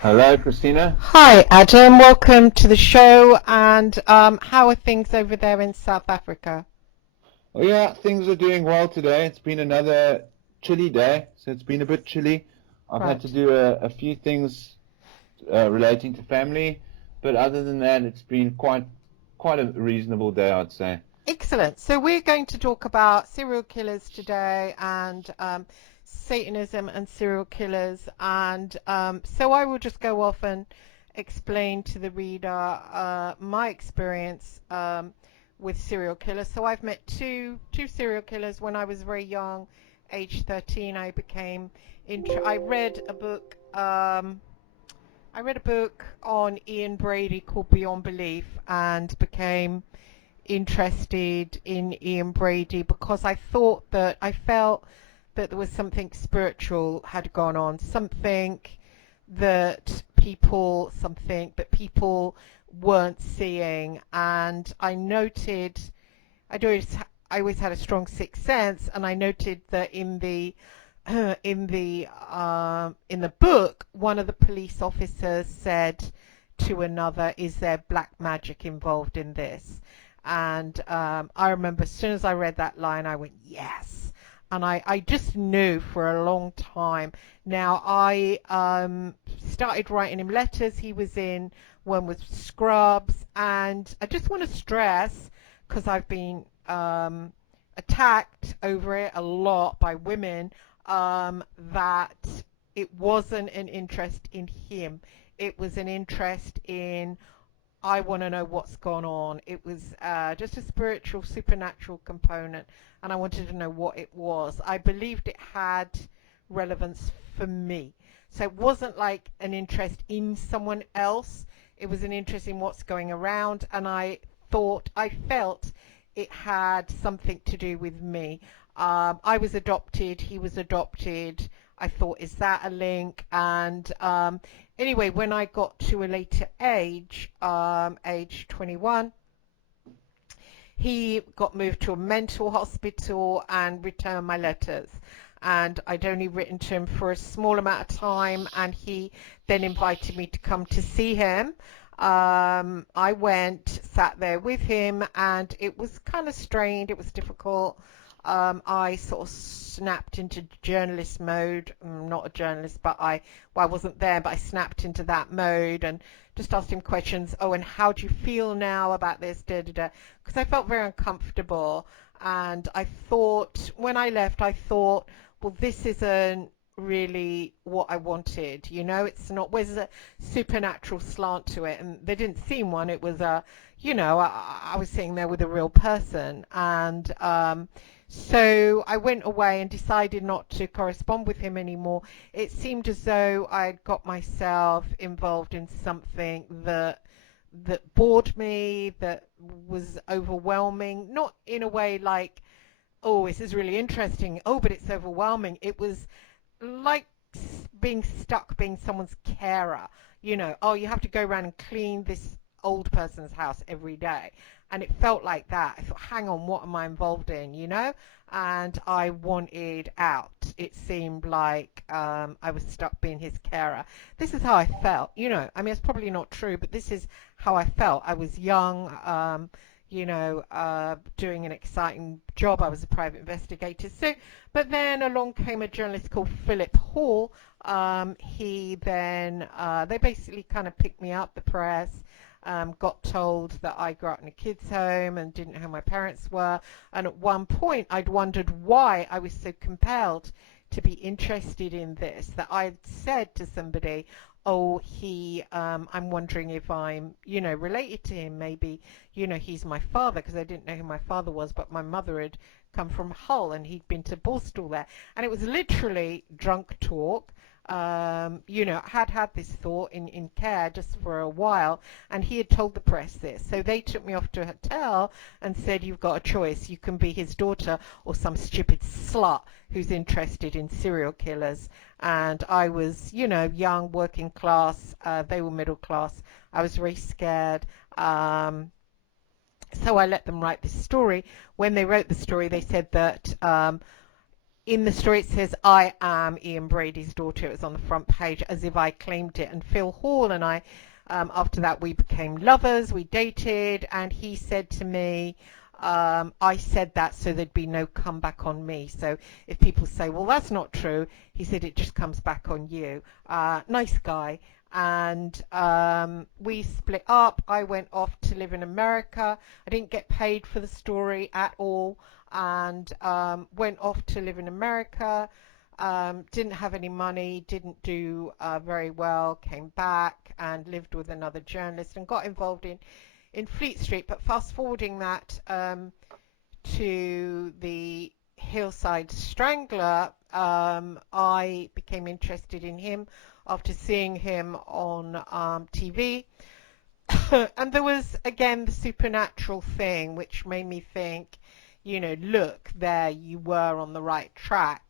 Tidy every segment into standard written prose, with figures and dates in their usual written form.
Hello, Christina. Hi, Adam. Welcome to the show. And how are things over there in South Africa? Oh yeah, things are doing well today. It's been another chilly day, so it's been a bit chilly. I've had to Right. do a few things relating to family, but other than that, it's been quite a reasonable day, I'd say. Excellent. So we're going to talk about serial killers today and Satanism and serial killers. And so I will just go off and explain to the reader my experience with serial killers. So I've met two serial killers when I was very young, age 13. I read a book. I read a book on Ian Brady called Beyond Belief and became interested in Ian Brady because I felt that there was something spiritual had gone on, something that people weren't seeing, and I always I always had a strong sixth sense, and I noted that in the book, one of the police officers said to another, "Is there black magic involved in this?" And I remember as soon as I read that line, I went, "Yes." And I just knew for a long time. Now, I started writing him letters. He was in one with Scrubs. And I just want to stress, because I've been attacked over it a lot by women, that it wasn't an interest in him. It was an interest in, I want to know what's gone on. It was just a spiritual, supernatural component, and I wanted to know what it was. I believed it had relevance for me. So it wasn't like an interest in someone else. It was an interest in what's going around, and I felt it had something to do with me. I was adopted, he was adopted. I thought, is that a link? And anyway, when I got to a later age, age 21, he got moved to a mental hospital and returned my letters. And I'd only written to him for a small amount of time, and he then invited me to come to see him. I went, sat there with him, and it was kind of strained. It was difficult. I sort of snapped into journalist mode. Not a journalist, but well, I wasn't there, but I snapped into that mode and just asked him questions. Oh, and how do you feel now about this? Da, da, da. Because I felt very uncomfortable. And I thought, when I left, I thought, well, this isn't really what I wanted. It's not, there's a supernatural slant to it. And there didn't seem one. It was I was sitting there with a real person. And so I went away and decided not to correspond with him anymore. It seemed as though I'd got myself involved in something that bored me, that was overwhelming, not in a way like, oh, this is really interesting, oh, but it's overwhelming. It was like being stuck being someone's carer. Oh, you have to go around and clean this old person's house every day. And it felt like that. I thought, hang on, what am I involved in, And I wanted out. It seemed like I was stuck being his carer. This is how I felt, I mean, it's probably not true, but this is how I felt. I was young, doing an exciting job. I was a private investigator. So, but then along came a journalist called Philip Hall. They basically kind of picked me up, the press. Got told that I grew up in a kids' home and didn't know who my parents were. And at one point, I'd wondered why I was so compelled to be interested in this, that I'd said to somebody, oh, I'm wondering if I'm, related to him. Maybe, he's my father, because I didn't know who my father was, but my mother had come from Hull and he'd been to Borstal there. And it was literally drunk talk. Had this thought in care just for a while, and he had told the press this. So they took me off to a hotel and said, you've got a choice. You can be his daughter or some stupid slut who's interested in serial killers. And I was, young, working class. They were middle class. I was very scared. So I let them write this story. When they wrote the story, they said that in the story it says, I am Ian Brady's daughter. It was on the front page as if I claimed it. And Phil Hall and I, after that, we became lovers. We dated, and he said to me, I said that so there'd be no comeback on me. So if people say, well, that's not true, he said it just comes back on you. Nice guy. And we split up. I went off to live in America. I didn't get paid for the story at all, and went off to live in America. Didn't have any money, didn't do very well, came back and lived with another journalist and got involved in Fleet Street. But fast forwarding that to the Hillside Strangler, I became interested in him after seeing him on TV. And there was, again, the supernatural thing, which made me think, you know, look, there you were on the right track.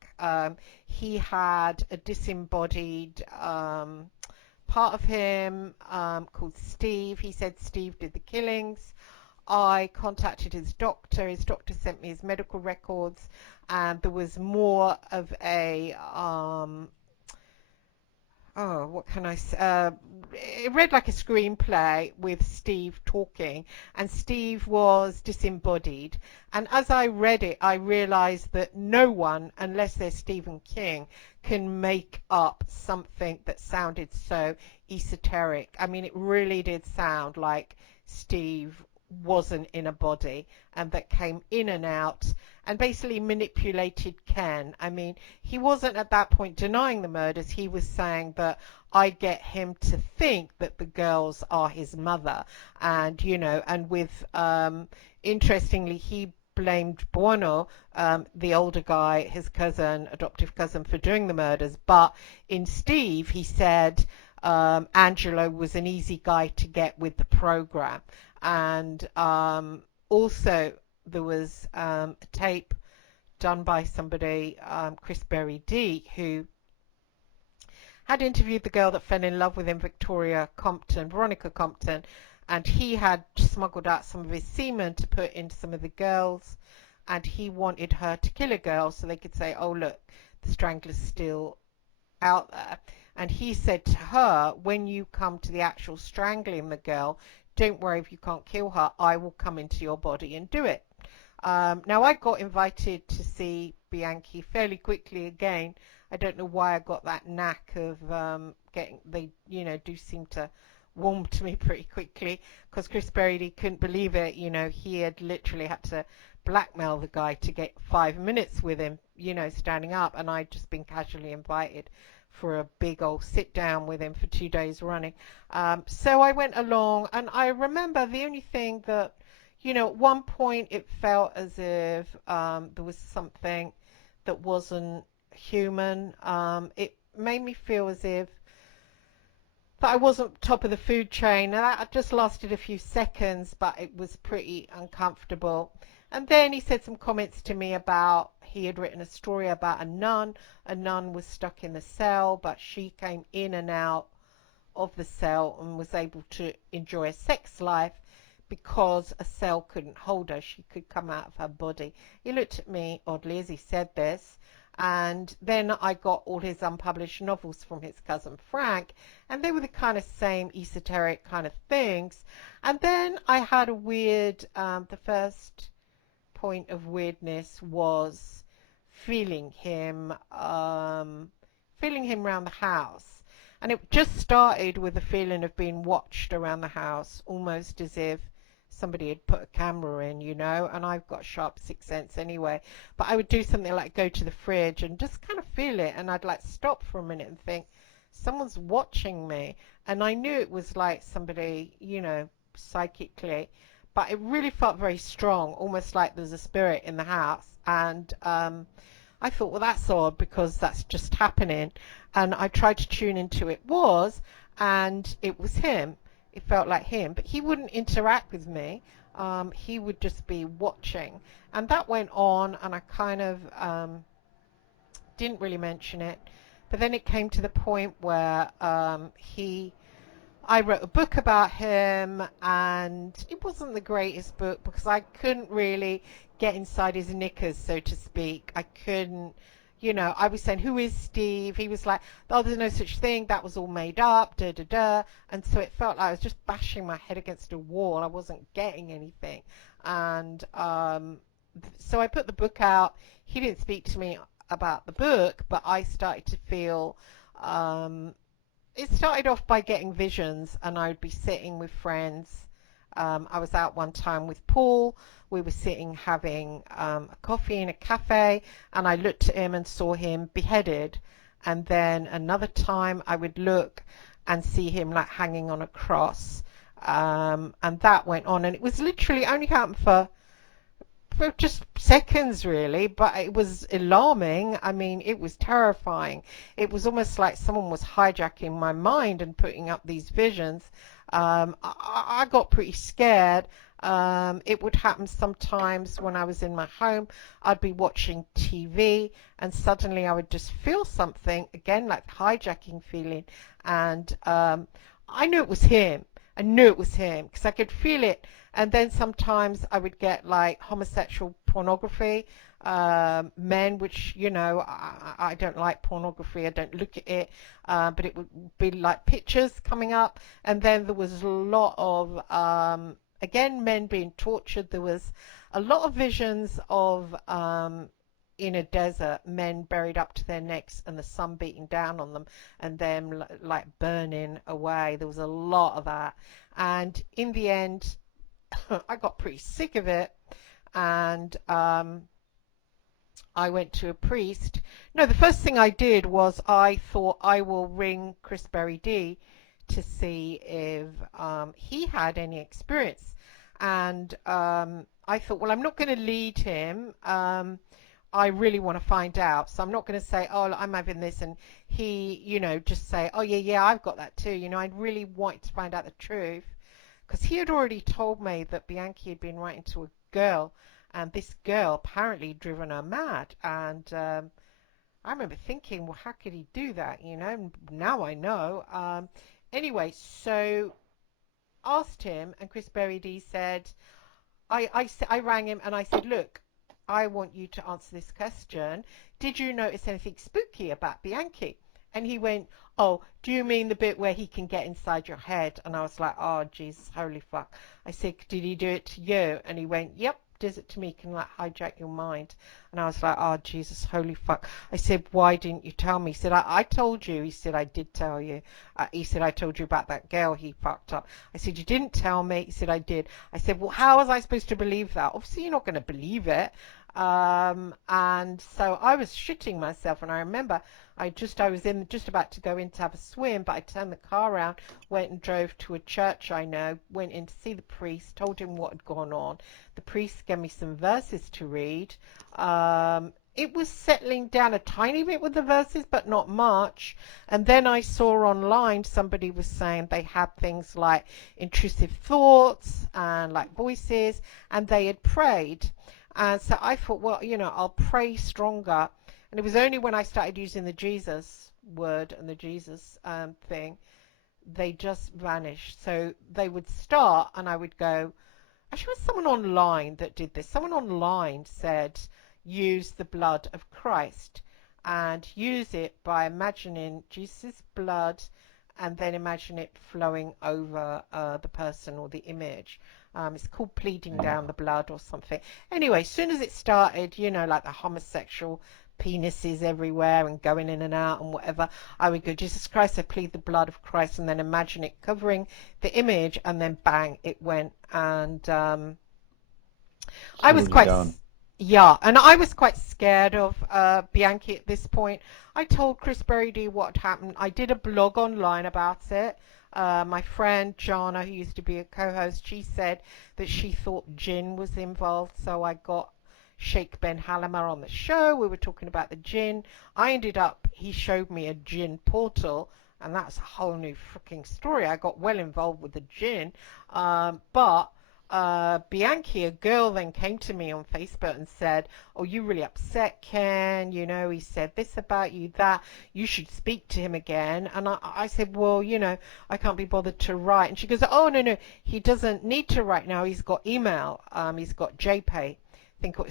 He had a disembodied part of him called Steve. He said Steve did the killings. I contacted his doctor. His doctor sent me his medical records, and there was more of a oh, what can I say? It read like a screenplay with Steve talking, and Steve was disembodied. And as I read it, I realized that no one, unless they're Stephen King, can make up something that sounded so esoteric. I mean, it really did sound like Steve wasn't in a body and that came in and out and basically manipulated Ken. I mean, he wasn't at that point denying the murders. He was saying that I get him to think that the girls are his mother. And, you know, and with, interestingly, he blamed Buono, the older guy, his cousin, adoptive cousin, for doing the murders. But in Steve, he said Angelo was an easy guy to get with the program. And also there was a tape done by somebody, Chris Berry D, who had interviewed the girl that fell in love with him, Veronica Compton, and he had smuggled out some of his semen to put into some of the girls, and he wanted her to kill a girl so they could say, oh look, the Strangler's still out there. And he said to her, when you come to the actual strangling the girl, don't worry if you can't kill her, I will come into your body and do it. Now, I got invited to see Bianchi fairly quickly again. I don't know why I got that knack of getting, they, you know, do seem to warm to me pretty quickly, because Chris Berry couldn't believe it. You know, he had literally had to blackmail the guy to get 5 minutes with him, you know, standing up, and I'd just been casually invited for a big old sit down with him for 2 days running. So I went along, and I remember the only thing that, you know, at one point it felt as if there was something that wasn't human. It made me feel as if that I wasn't top of the food chain, and that just lasted a few seconds, but it was pretty uncomfortable. And then he said some comments to me about he had written a story about a nun. A nun was stuck in the cell, but she came in and out of the cell and was able to enjoy a sex life because a cell couldn't hold her. She could come out of her body. He looked at me oddly as he said this. And then I got all his unpublished novels from his cousin Frank, and they were the kind of same esoteric kind of things. And then I had a weird, the first point of weirdness was feeling him around the house. And it just started with a feeling of being watched around the house, almost as if somebody had put a camera in, you know, and I've got sharp sixth sense anyway. But I would do something like go to the fridge and just kind of feel it, and I'd like stop for a minute and think, someone's watching me. And I knew it was like somebody, you know, psychically, but it really felt very strong, almost like there's a spirit in the house. And I thought, well, that's odd because that's just happening. And I tried to tune into it and it was him. It felt like him, but he wouldn't interact with me. He would just be watching. And that went on, and I kind of didn't really mention it. But then it came to the point where I wrote a book about him, and it wasn't the greatest book because I couldn't really get inside his knickers, so to speak. I couldn't I was saying, who is Steve? He was like, oh, there's no such thing. That was all made up, da da da. And so it felt like I was just bashing my head against a wall. I wasn't getting anything. And so I put the book out. He didn't speak to me about the book, but I started to feel, it started off by getting visions, and I would be sitting with friends. I was out one time with Paul. We were sitting having a coffee in a cafe, and I looked at him and saw him beheaded. And then another time I would look and see him like hanging on a cross. And that went on, and it was literally only happened for just seconds really, but it was alarming. I mean, it was terrifying. It was almost like someone was hijacking my mind and putting up these visions. I got pretty scared. It would happen sometimes when I was in my home. I'd be watching TV and suddenly I would just feel something, again, like hijacking feeling. And I knew it was him. I knew it was him because I could feel it. And then sometimes I would get like homosexual pornography, men, which, I don't like pornography. I don't look at it, but it would be like pictures coming up. And then there was a lot of, again, men being tortured. There was a lot of visions of, in a desert, men buried up to their necks and the sun beating down on them and them like burning away. There was a lot of that. And in the end, I got pretty sick of it, and I went to a priest. No, the first thing I did was I thought I will ring Chris Berry D to see if he had any experience. And I thought, well, I'm not going to lead him. I really want to find out. So I'm not going to say, oh, I'm having this, and he, just say, oh, yeah, I've got that too. I'd really want to find out the truth. Because he had already told me that Bianchi had been writing to a girl, and this girl apparently driven her mad. And I remember thinking, well, how could he do that? Now I know. Anyway, so asked him, and Chris Berry D said, I rang him and I said, look, I want you to answer this question. Did you notice anything spooky about Bianchi? And he went, oh, do you mean the bit where he can get inside your head? And I was like, oh, Jesus, holy fuck. I said, did he do it to you? And he went, yep, does it to me, can like hijack your mind. And I was like, oh, Jesus, holy fuck. I said, why didn't you tell me? He said, I told you. He said, I did tell you. He said, I told you about that girl he fucked up. I said, you didn't tell me. He said, I did. I said, well, how was I supposed to believe that? Obviously, you're not going to believe it. And so I was shitting myself, and I remember I was just about to go in to have a swim, but I turned the car around, went and drove to a church I know, went in to see the priest, told him what had gone on. The priest gave me some verses to read. It was settling down a tiny bit with the verses, but not much. And then I saw online somebody was saying they had things like intrusive thoughts and like voices, and they had prayed. And so I thought, well, I'll pray stronger. And it was only when I started using the Jesus word and the Jesus thing, they just vanished. So they would start and I would go, actually, it was someone online that did this. Someone online said, use the blood of Christ, and use it by imagining Jesus' blood and then imagine it flowing over the person or the image. It's called pleading down the blood or something. Anyway, as soon as it started, like the homosexual penises everywhere and going in and out and whatever, I would go, Jesus Christ, I plead the blood of Christ, and then imagine it covering the image, and then bang, it went. And I was quite, yeah, and I was quite scared of Bianchi at this point. I told Chris Berry D what happened. I did a blog online about it. My friend Jana, who used to be a co-host, she said that she thought jinn was involved, so I got Sheikh Ben Halama on the show. We were talking about the jinn. He showed me a jinn portal, and that's a whole new freaking story. I got well involved with the jinn, but Bianchi, a girl, then came to me on Facebook and said, oh, you really upset Ken, he said this about you, that, you should speak to him again. And I said, well, I can't be bothered to write. And she goes, oh, no, he doesn't need to write now, he's got email, he's got JPay.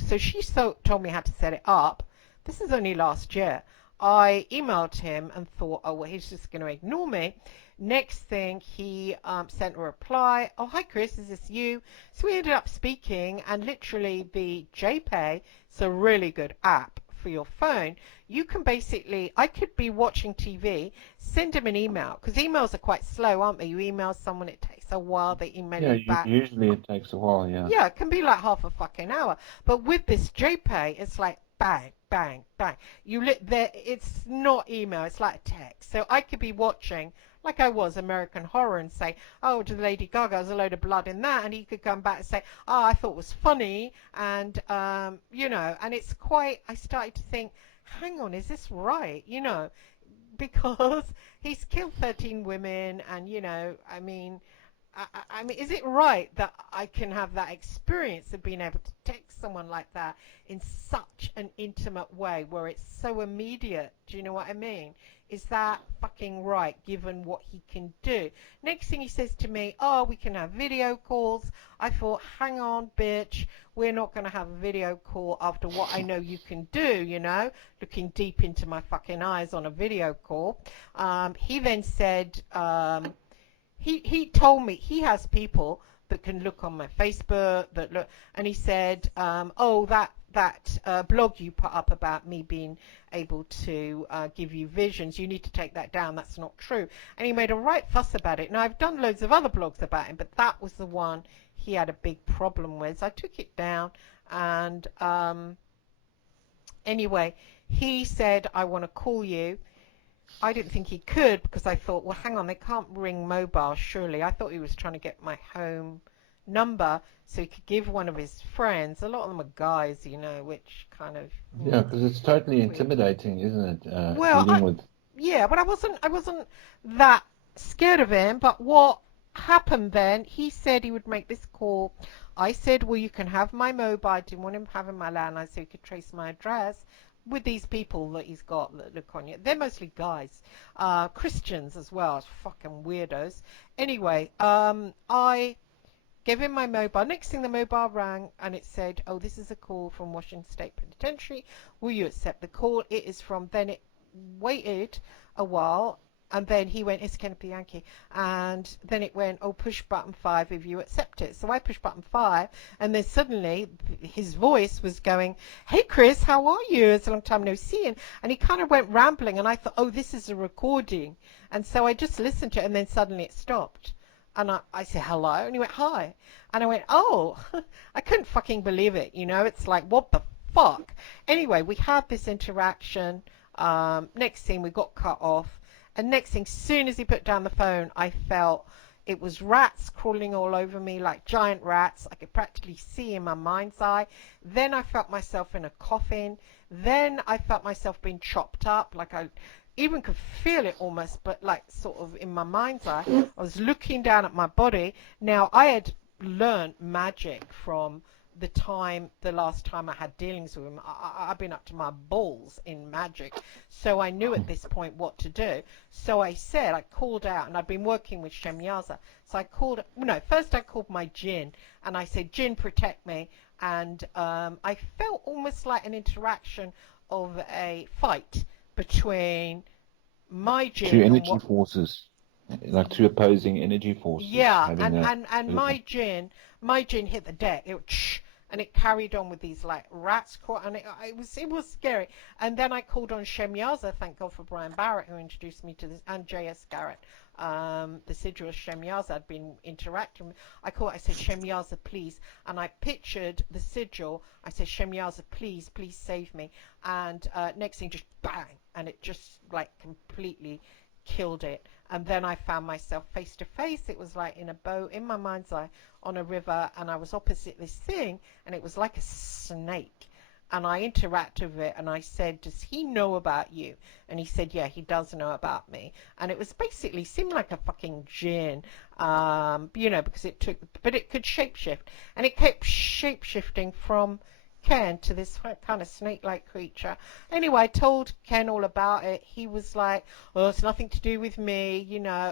So she told me how to set it up. This is only last year. I emailed him and thought, oh, well, he's just going to ignore me. Next thing, he sent a reply. Oh, hi, Chris, is this you? So we ended up speaking, and literally the JPay, it's a really good app for your phone. You can basically, I could be watching TV, send him an email, because emails are quite slow, aren't they? You email someone, it takes a while, they email Yeah, you back. usually it takes a while, yeah. Yeah, it can be like half a fucking hour. But with this JPay, it's like bang, bang, bang. You lit there. It's not email. It's like text. So I could be watching, like I was American Horror, and say, "Oh, to Lady Gaga, there's a load of blood in that," and he could come back and say, "Oh, I thought it was funny," and and it's quite. I started to think, hang on, is this right? Because he's killed 13 women, and I mean. I mean, is it right that I can have that experience of being able to text someone like that in such an intimate way where it's so immediate? Do you know what I mean? Is that fucking right given what he can do? Next thing he says to me, oh, we can have video calls. I thought, hang on, bitch. We're not going to have a video call after what I know you can do, looking deep into my fucking eyes on a video call. He then said, he told me he has people that can look on my Facebook that look, and he said, "Oh, that blog you put up about me being able to give you visions, you need to take that down. That's not true." And he made a right fuss about it. Now I've done loads of other blogs about him, but that was the one he had a big problem with. So I took it down, and anyway, he said, "I want to call you." I didn't think he could because I thought, well, hang on, they can't ring mobile, surely. I thought he was trying to get my home number so he could give one of his friends. A lot of them are guys, which kind of Yeah, because it's totally weird. intimidating, isn't it? Well, Dealing with. yeah, but I wasn't that scared of him. But what happened then? He said he would make this call. I said, well, you can have my mobile. I didn't want him having my landline so he could trace my address. With these people that he's got that look on you, they're mostly guys, Christians as well, fucking weirdos. Anyway, I gave him my mobile. Next thing, the mobile rang and it said, "Oh, this is a call from Washington State Penitentiary. Will you accept the call?" It is from. Then it waited a while, and then he went, "It's Kenneth Yankee," and then it went, "Oh, push button 5 if you accept it." So I pushed button 5, and then suddenly his voice was going, "Hey, Chris, how are you? It's a long time no see." And he kind of went rambling, and I thought, "Oh, this is a recording," and so I just listened to it, and then suddenly it stopped. And I said, "Hello," and he went, "Hi," and I went, "Oh," I couldn't fucking believe it, it's like, what the fuck? Anyway, we had this interaction. Next thing, we got cut off, and next thing, soon as he put down the phone, I felt it was rats crawling all over me, like giant rats. I could practically see in my mind's eye. Then I felt myself in a coffin. Then I felt myself being chopped up, like I even could feel it almost, but like sort of in my mind's eye. I was looking down at my body. Now, I had learned magic from the last time I had dealings with him. I've been up to my balls in magic, so I knew at this point what to do. So I called out, and I'd been working with Shemyaza. So I called, no, first I called my jinn, and I said, "Jinn, protect me." And I felt almost like an interaction of a fight between my Two jinn and energy what. forces, like two opposing energy forces Yeah, having and a and and bit of a. my gin hit the deck. And it carried on with these like rats, and it was scary. And then I called on Shemyaza. Thank God for Brian Barrett, who introduced me to this, and J.S. Garrett, the sigil Shemyaza I'd been interacting with. I said, "Shemyaza, please," and I pictured the sigil. I said, "Shemyaza, please, please save me." And next thing, just bang, and it just like completely killed it. And then I found myself face to face. It was like in a boat in my mind's eye on a river, and I was opposite this thing, and it was like a snake. And I interacted with it, and I said, "Does he know about you?" And he said, "Yeah, he does know about me." And it was basically seemed like a fucking djinn, because but it could shapeshift, and it kept shapeshifting from Ken to this kind of snake-like creature. Anyway, I told Ken all about it. He was like, "Oh, it's nothing to do with me,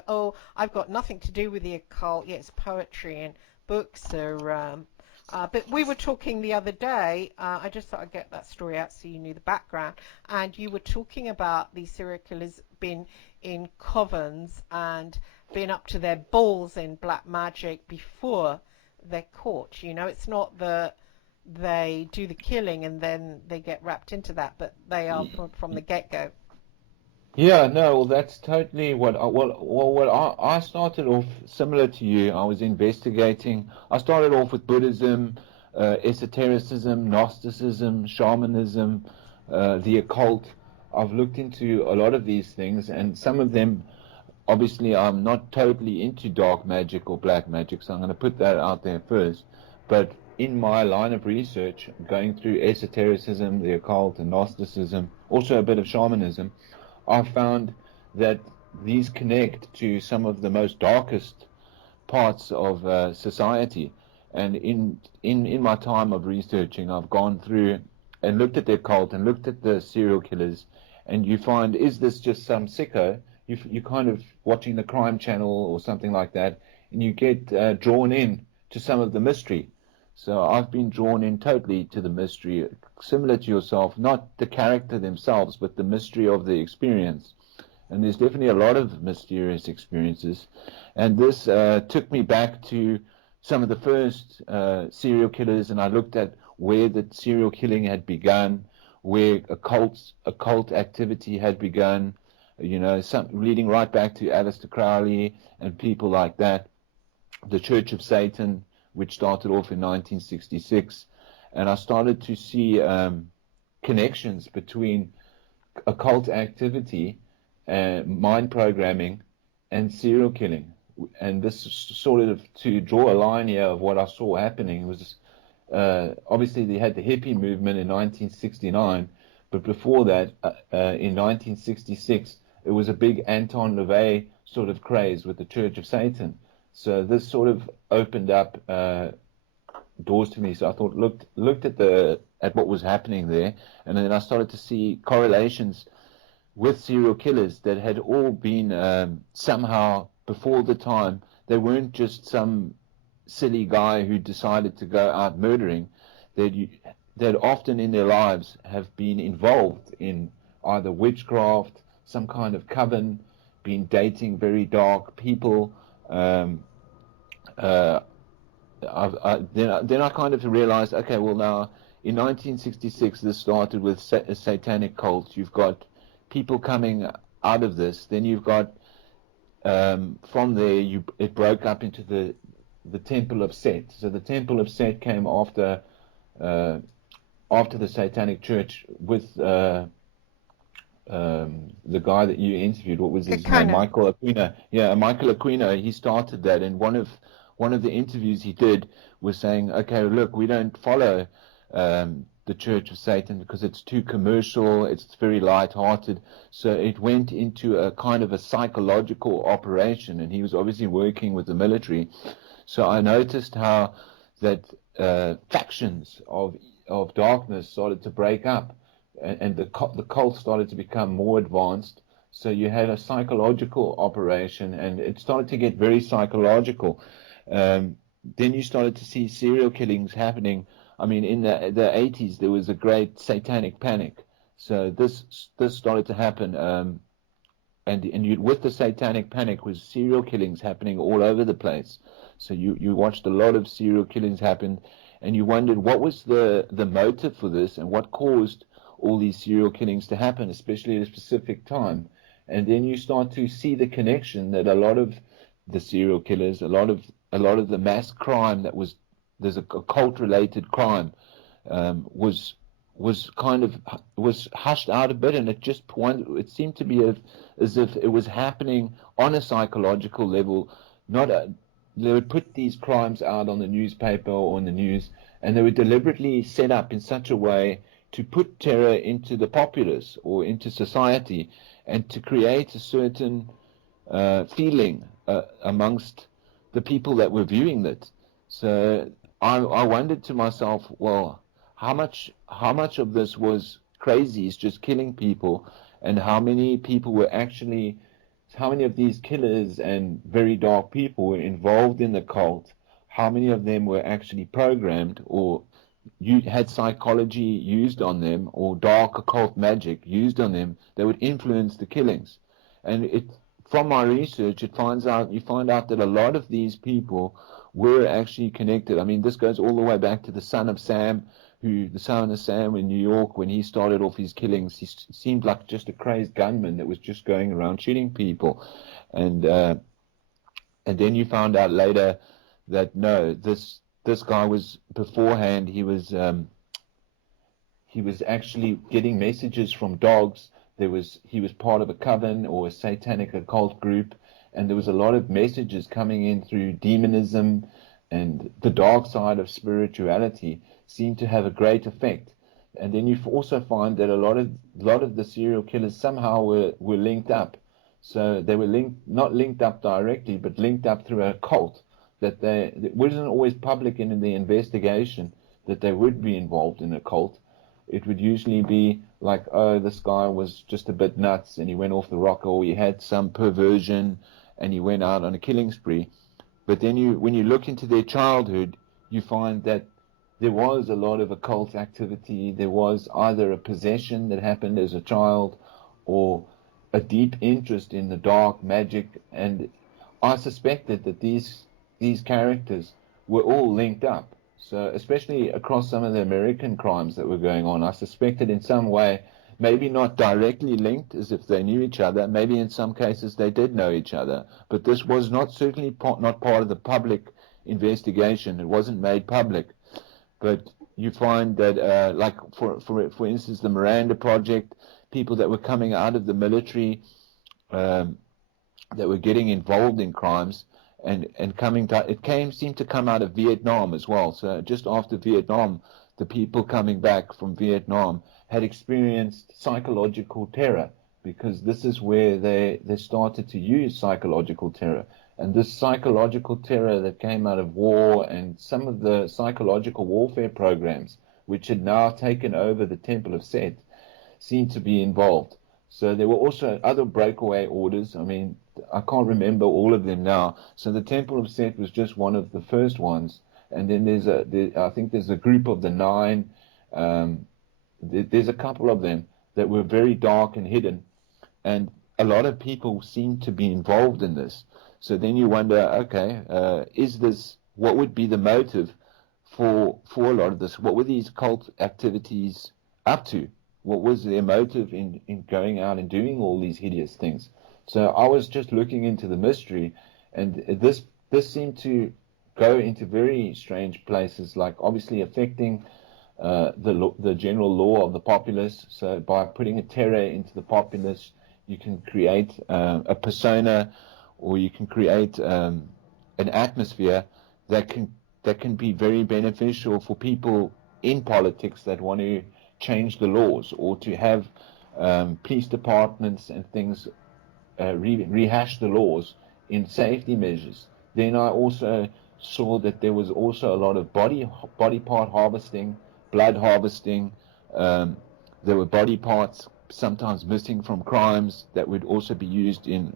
Oh, I've got nothing to do with the occult. Yeah, it's poetry and books are But we were talking the other day. I just thought I'd get that story out so you knew the background. And you were talking about these serial killers being in covens and being up to their balls in black magic before they're caught. You know, it's not that they do the killing and then they get wrapped into that, but they are from the get-go. Yeah, no, well, that's totally what I started off similar to you. I was investigating. I started off with Buddhism, esotericism, Gnosticism, shamanism, the occult. I've looked into a lot of these things, and some of them, obviously, I'm not totally into dark magic or black magic, so I'm going to put that out there first. But in my line of research, going through esotericism, the occult, and Gnosticism, also a bit of shamanism, I found that these connect to some of the most darkest parts of society. And in my time of researching, I've gone through and looked at their cult and looked at the serial killers, and you find, is this just some sicko? You kind of watching the crime channel or something like that, and you get drawn in to some of the mystery. So I've been drawn in totally to the mystery, similar to yourself, not the character themselves, but the mystery of the experience. And there's definitely a lot of mysterious experiences. And this took me back to some of the first serial killers, and I looked at where the serial killing had begun, where occult activity had begun, leading right back to Aleister Crowley and people like that, the Church of Satan, which started off in 1966. And I started to see connections between occult activity, mind programming, and serial killing. And this sort of, to draw a line here of what I saw happening, was obviously they had the hippie movement in 1969, but before that, in 1966, it was a big Anton LaVey sort of craze with the Church of Satan. So this sort of opened up doors to me. So I thought, looked at what was happening there, and then I started to see correlations with serial killers that had all been somehow before the time. They weren't just some silly guy who decided to go out murdering. That often in their lives have been involved in either witchcraft, some kind of coven, been dating very dark people. Um, uh, then I kind of realized, okay, well now in 1966 this started with a satanic cult. You've got people coming out of this. Then you've got from there it broke up into the Temple of Set. So the Temple of Set came uh, after the Satanic Church with the guy that you interviewed. What was his name? Kind of. Michael Aquino. Yeah, Michael Aquino. He started that, and one of the interviews he did was saying, okay, look, we don't follow the Church of Satan because it's too commercial, it's very light-hearted. So it went into a kind of a psychological operation, and he was obviously working with the military. So I noticed how that factions of darkness started to break up, and the cult started to become more advanced. So you had a psychological operation, and it started to get very psychological. Then you started to see serial killings happening. I mean, in the 80s, there was a great satanic panic. So this started to happen, with the satanic panic was serial killings happening all over the place. So you watched a lot of serial killings happen, and you wondered what was the motive for this, and what caused all these serial killings to happen, especially at a specific time. And then you start to see the connection that a lot of the serial killers, a lot of the mass crime that was, there's a cult related crime, was kind of was hushed out a bit, and it seemed to be as if it was happening on a psychological level. Not a, They would put these crimes out on the newspaper or on the news, and they were deliberately set up in such a way to put terror into the populace or into society, and to create a certain feeling amongst the people that were viewing it. So I wondered to myself, well, how much of this was crazies just killing people, and how many people were how many of these killers and very dark people were involved in the cult? how many of them were actually programmed or you had psychology used on them or dark occult magic used on them that would influence the killings. And from my research, you find out that a lot of these people were actually connected. I mean, this goes all the way back to the son of Sam, the son of Sam in New York, when he started off his killings, he seemed like just a crazed gunman that was just going around shooting people. And uh, and then you found out later that no, this guy was beforehand. He was actually getting messages from dogs. He was part of a coven or a satanic occult group, and there was a lot of messages coming in through demonism, and the dark side of spirituality seemed to have a great effect. And then you also find that a lot of the serial killers somehow were linked up. So they were not linked up directly, but linked up through a cult it wasn't always public in the investigation that they would be involved in a cult. It would usually be like, oh, this guy was just a bit nuts and he went off the rocker, or he had some perversion and he went out on a killing spree. But then when you look into their childhood, you find that there was a lot of occult activity. There was either a possession that happened as a child or a deep interest in the dark magic. And I suspected that these characters were all linked up. So especially across some of the American crimes that were going on, I suspected in some way, maybe not directly linked as if they knew each other. Maybe in some cases they did know each other, but this was not part of the public investigation. It wasn't made public. But you find that, like for instance, the Miranda Project, people that were coming out of the military, um, that were getting involved in crimes, and seemed to come out of Vietnam as well. So just after Vietnam, the people coming back from Vietnam had experienced psychological terror, because this is where they started to use psychological terror. And this psychological terror that came out of war and some of the psychological warfare programs, which had now taken over the Temple of Set, seemed to be involved. So there were also other breakaway orders. I mean, I can't remember all of them now. So the Temple of Set was just one of the first ones. And then I think there's a group of the nine. Um, there's a couple of them that were very dark and hidden. And a lot of people seem to be involved in this. So then you wonder, okay, what would be the motive for a lot of this? What were these cult activities up to? What was their motive in going out and doing all these hideous things? So I was just looking into the mystery, and this seemed to go into very strange places, like obviously affecting the general law of the populace. So by putting a terror into the populace, you can create a persona, or you can create an atmosphere that can be very beneficial for people in politics that want to change the laws, or to have police departments and things rehash the laws in safety measures. Then I also saw that there was also a lot of body part harvesting, blood harvesting. Um, there were body parts sometimes missing from crimes that would also be used in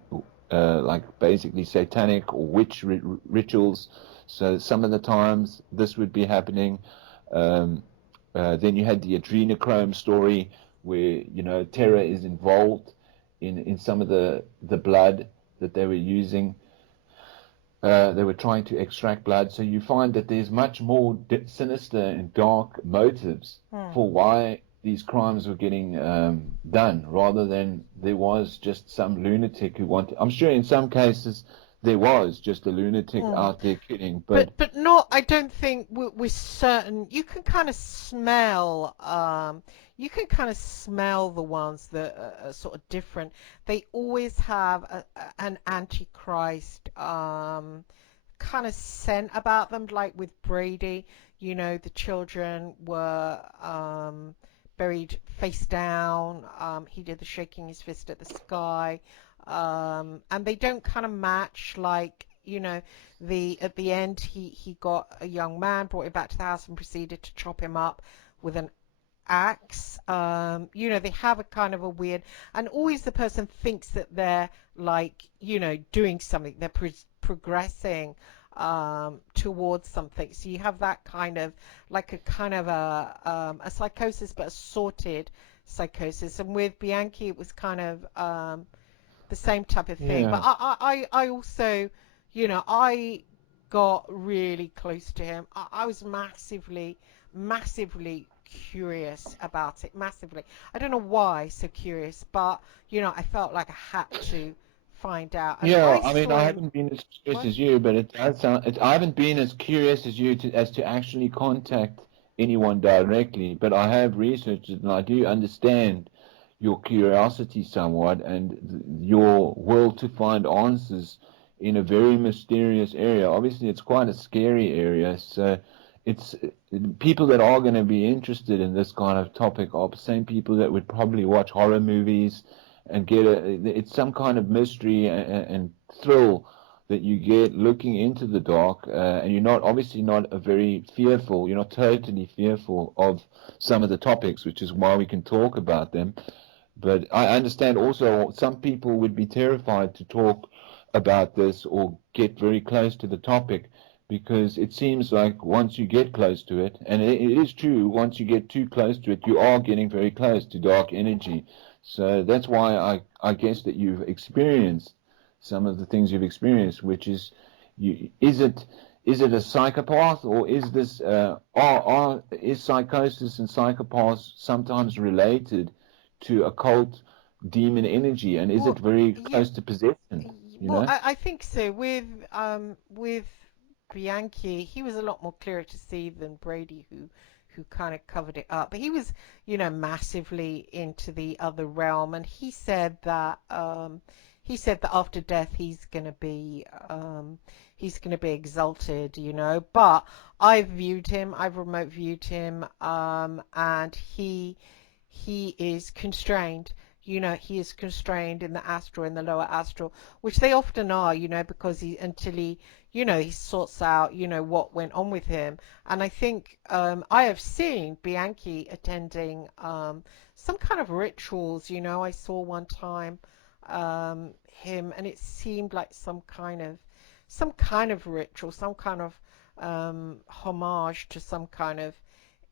like basically satanic or witch rituals. So some of the times this would be happening. Um, then you had the adrenochrome story, where terror is involved in some of the blood that they were using. They were trying to extract blood. So you find that there's much more sinister and dark motives for why these crimes were getting done, rather than there was just some lunatic who wanted. I'm sure in some cases there was just a lunatic out there killing, but But not. I don't think we're certain. You can kind of smell the ones that are sort of different. They always have an antichrist kind of scent about them. Like with Brady, the children were buried face down. He did the shaking his fist at the sky, and they don't kind of match. Like, the at the end, he got a young man, brought him back to the house, and proceeded to chop him up with an axe. They have a kind of a weird, and always the person thinks that they're like, doing something, they're progressing. towards something. So you have that kind of like a kind of a psychosis, but a sorted psychosis. And with Bianchi, it was kind of the same type of thing. But Yeah. I also, I got really close to him. I was massively curious about it. Massively. I don't know why so curious, but I felt like I had to find out. And Yeah, I I mean, saw I him. haven't been as curious What? as you, but it does sound, I haven't been as curious as you as to actually contact anyone directly, but I have researched it and I do understand your curiosity somewhat and your will to find answers in a very mysterious area. Obviously, it's quite a scary area, so it's people that are going to be interested in this kind of topic are the same people that would probably watch horror movies and get it's some kind of mystery and thrill that you get looking into the dark, and you're not obviously not a very fearful, you're not totally fearful of some of the topics, which is why we can talk about them. But I understand also some people would be terrified to talk about this or get very close to the topic because it seems like once you get close to it, and it is true, once you get too close to it, you are getting very close to dark energy. So that's why I guess that you've experienced some of the things you've experienced, which is, is it a psychopath or is this is psychosis and psychopaths sometimes related to occult demon energy, and is it Well, very yeah. close to possession? You Well, know? I think so. With Bianchi, he was a lot more clearer to see than Brady, who kind of covered it up. But he was, massively into the other realm, and he said that after death he's gonna be exalted, But I've remote viewed him, and he is constrained. He is constrained in the astral, in the lower astral, which they often are, because until he sorts out, what went on with him. And I think I have seen Bianchi attending some kind of rituals. I saw one time him, and it seemed like some kind of ritual, some kind of homage to some kind of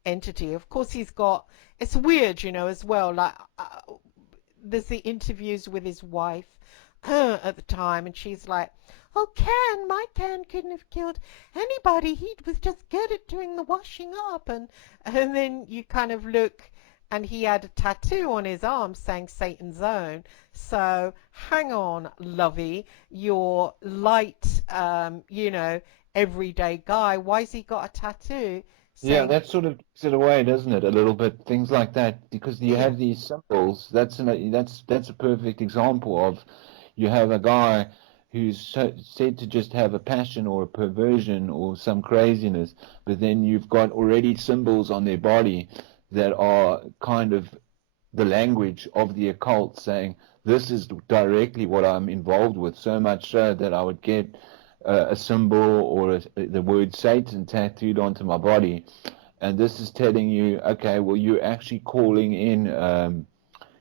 entity. Of course, it's weird, as well. Like, there's the interviews with his wife at the time, and she's like, "Oh, my Ken couldn't have killed anybody. He was just good at doing the washing up." And then you kind of look, and he had a tattoo on his arm saying Satan's Own. So hang on, lovey, your light, everyday guy. Why's he got a tattoo Yeah, saying, that sort of gives it away, doesn't it? A little bit, things like that, because you yeah? have these symbols. That's a perfect example of you have a guy who's said to just have a passion or a perversion or some craziness, but then you've got already symbols on their body that are kind of the language of the occult, saying this is directly what I'm involved with, so much so that I would get a symbol or the word Satan tattooed onto my body. And this is telling you, okay, well, you're actually calling in,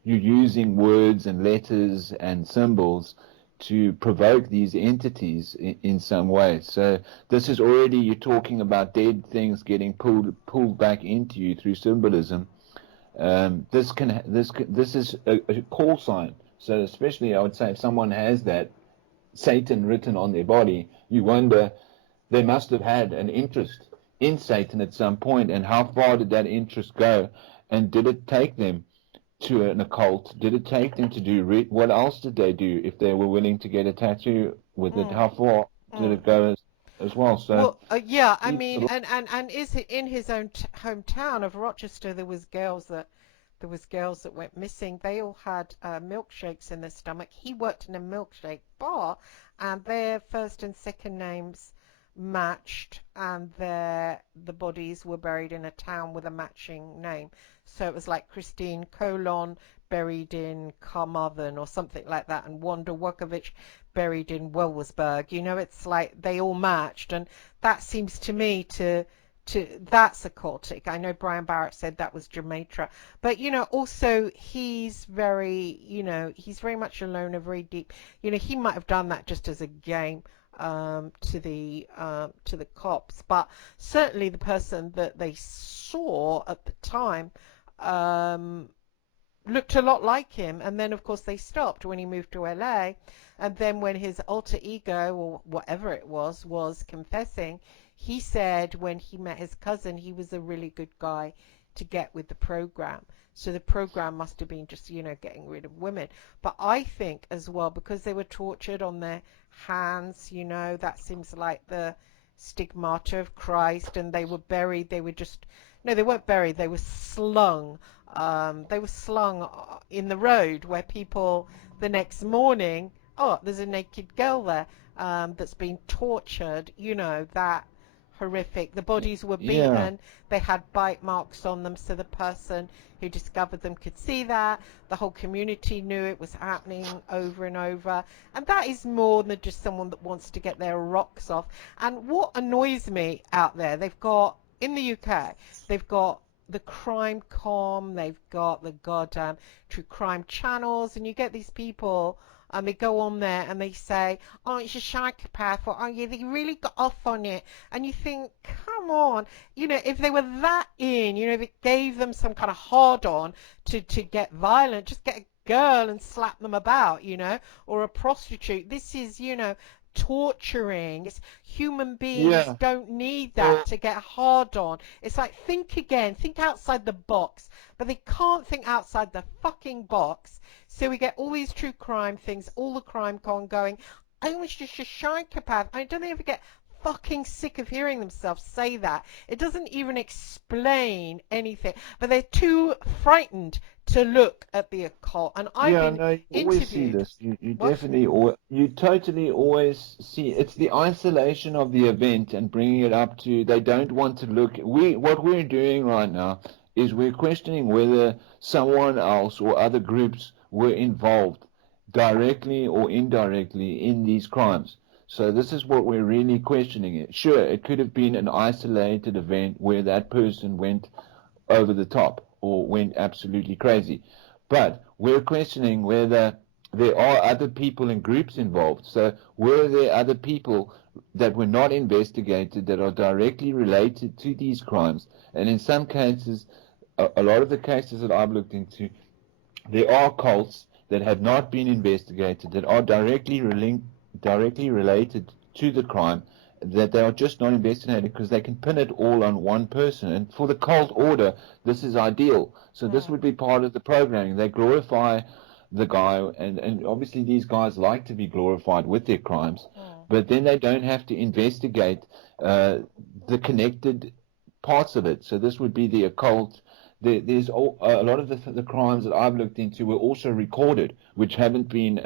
you're using words and letters and symbols to provoke these entities in some way. So this is already, you're talking about dead things getting pulled back into you through symbolism. This is a call sign. So especially, I would say, if someone has that Satan written on their body, you wonder they must have had an interest in Satan at some point, and how far did that interest go? And did it take them to an occult? Did it take them to do what else did they do if they were willing to get a tattoo with it? Mm, How far did mm, it mm. go as well? So Well, yeah, I geez, mean, and is it in his own hometown of Rochester? There was girls that went missing. They all had milkshakes in their stomach. He worked in a milkshake bar, and their first and second names matched, and the bodies were buried in a town with a matching name. So it was like Christine Colon buried in Carmarthen or something like that, and Wanda Wukovich buried in Wellersburg. It's like they all matched, and that seems to me to that's occultic. I know Brian Barrett said that was Jamaica, but also he's very much alone, a very deep. He might have done that just as a game. to the cops. But certainly the person that they saw at the time um, looked a lot like him. And then, of course, they stopped when he moved to LA. And then when his alter ego, or whatever it was confessing, he said when he met his cousin, he was a really good guy to get with the program. So the program must have been just, getting rid of women. But I think as well, because they were tortured on their hands, that seems like the stigmata of Christ, and they were buried. They were just, no, they weren't buried. They were slung. They were slung in the road where people the next morning, oh, there's a naked girl there that's been tortured. That horrific. The bodies were Yeah, beaten. They had bite marks on them, so the person who discovered them could see that. The whole community knew it was happening over and over. And that is more than just someone that wants to get their rocks off. And what annoys me out there, they've got, in the UK, they've got the crime com, they've got the goddamn true crime channels, and you get these people and they go on there and they say, oh, it's a psychopath, or oh yeah, they really got off on it. And you think, come on, if they were that in, if it gave them some kind of hard on to get violent, just get a girl and slap them about, or a prostitute. This is, torturing. It's, human beings yeah. don't need that Well, to get hard on. It's like, think again, think outside the box. But they can't think outside the fucking box. So we get all these true crime things, all the crime con going, I was just a psychopath. I don't ever get fucking sick of hearing themselves say that. It doesn't even explain anything. But they're too frightened to look at the occult. And I've yeah, been no, you always see interviewed. this. You What? definitely, or you totally always see it's the isolation of the event and bringing it up to they don't want to look. What we're doing right now is we're questioning whether someone else or other groups were involved directly or indirectly in these crimes. So this is what we're really questioning it. Sure, it could have been an isolated event where that person went over the top or went absolutely crazy. But we're questioning whether there are other people and groups involved. So were there other people that were not investigated that are directly related to these crimes? And in some cases, a lot of the cases that I've looked into, there are cults that have not been investigated that are directly related to the crime that they are just not investigated because they can pin it all on one person. And for the cult order, this is ideal. So this Mm, would be part of the programming. They glorify the guy, and obviously these guys like to be glorified with their crimes, mm. but then they don't have to investigate uh, the connected parts of it. So this would be the occult. There's a lot of the crimes that I've looked into were also recorded, which haven't been.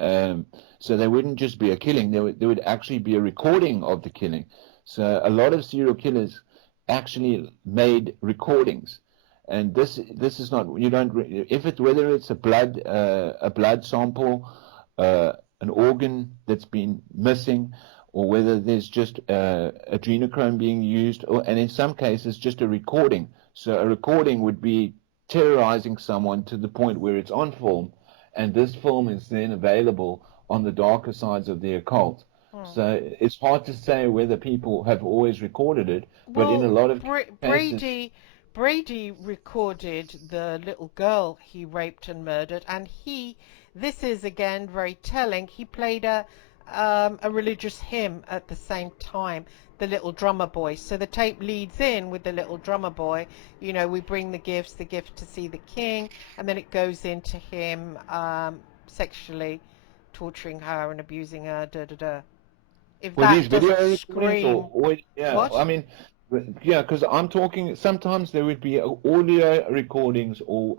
So they wouldn't just be a killing. There would actually be a recording of the killing. So a lot of serial killers actually made recordings, and this is not you don't if it whether it's a blood sample, an organ that's been missing, or whether there's just adrenochrome being used, and in some cases just a recording. So a recording would be terrorizing someone to the point where it's on film, and this film is then available on the darker sides of the occult. Mm. So it's hard to say whether people have always recorded it, but in a Well, lot of cases, Brady recorded the little girl he raped and murdered, and this is again very telling. He played a religious hymn at the same time, the little drummer boy. So the tape leads in with the little drummer boy. We bring the gift to see the king, and then it goes into him sexually torturing her and abusing her. Da da da. If were these that video doesn't recordings scream, or yeah, what? I mean, yeah, because I'm talking, sometimes there would be audio recordings or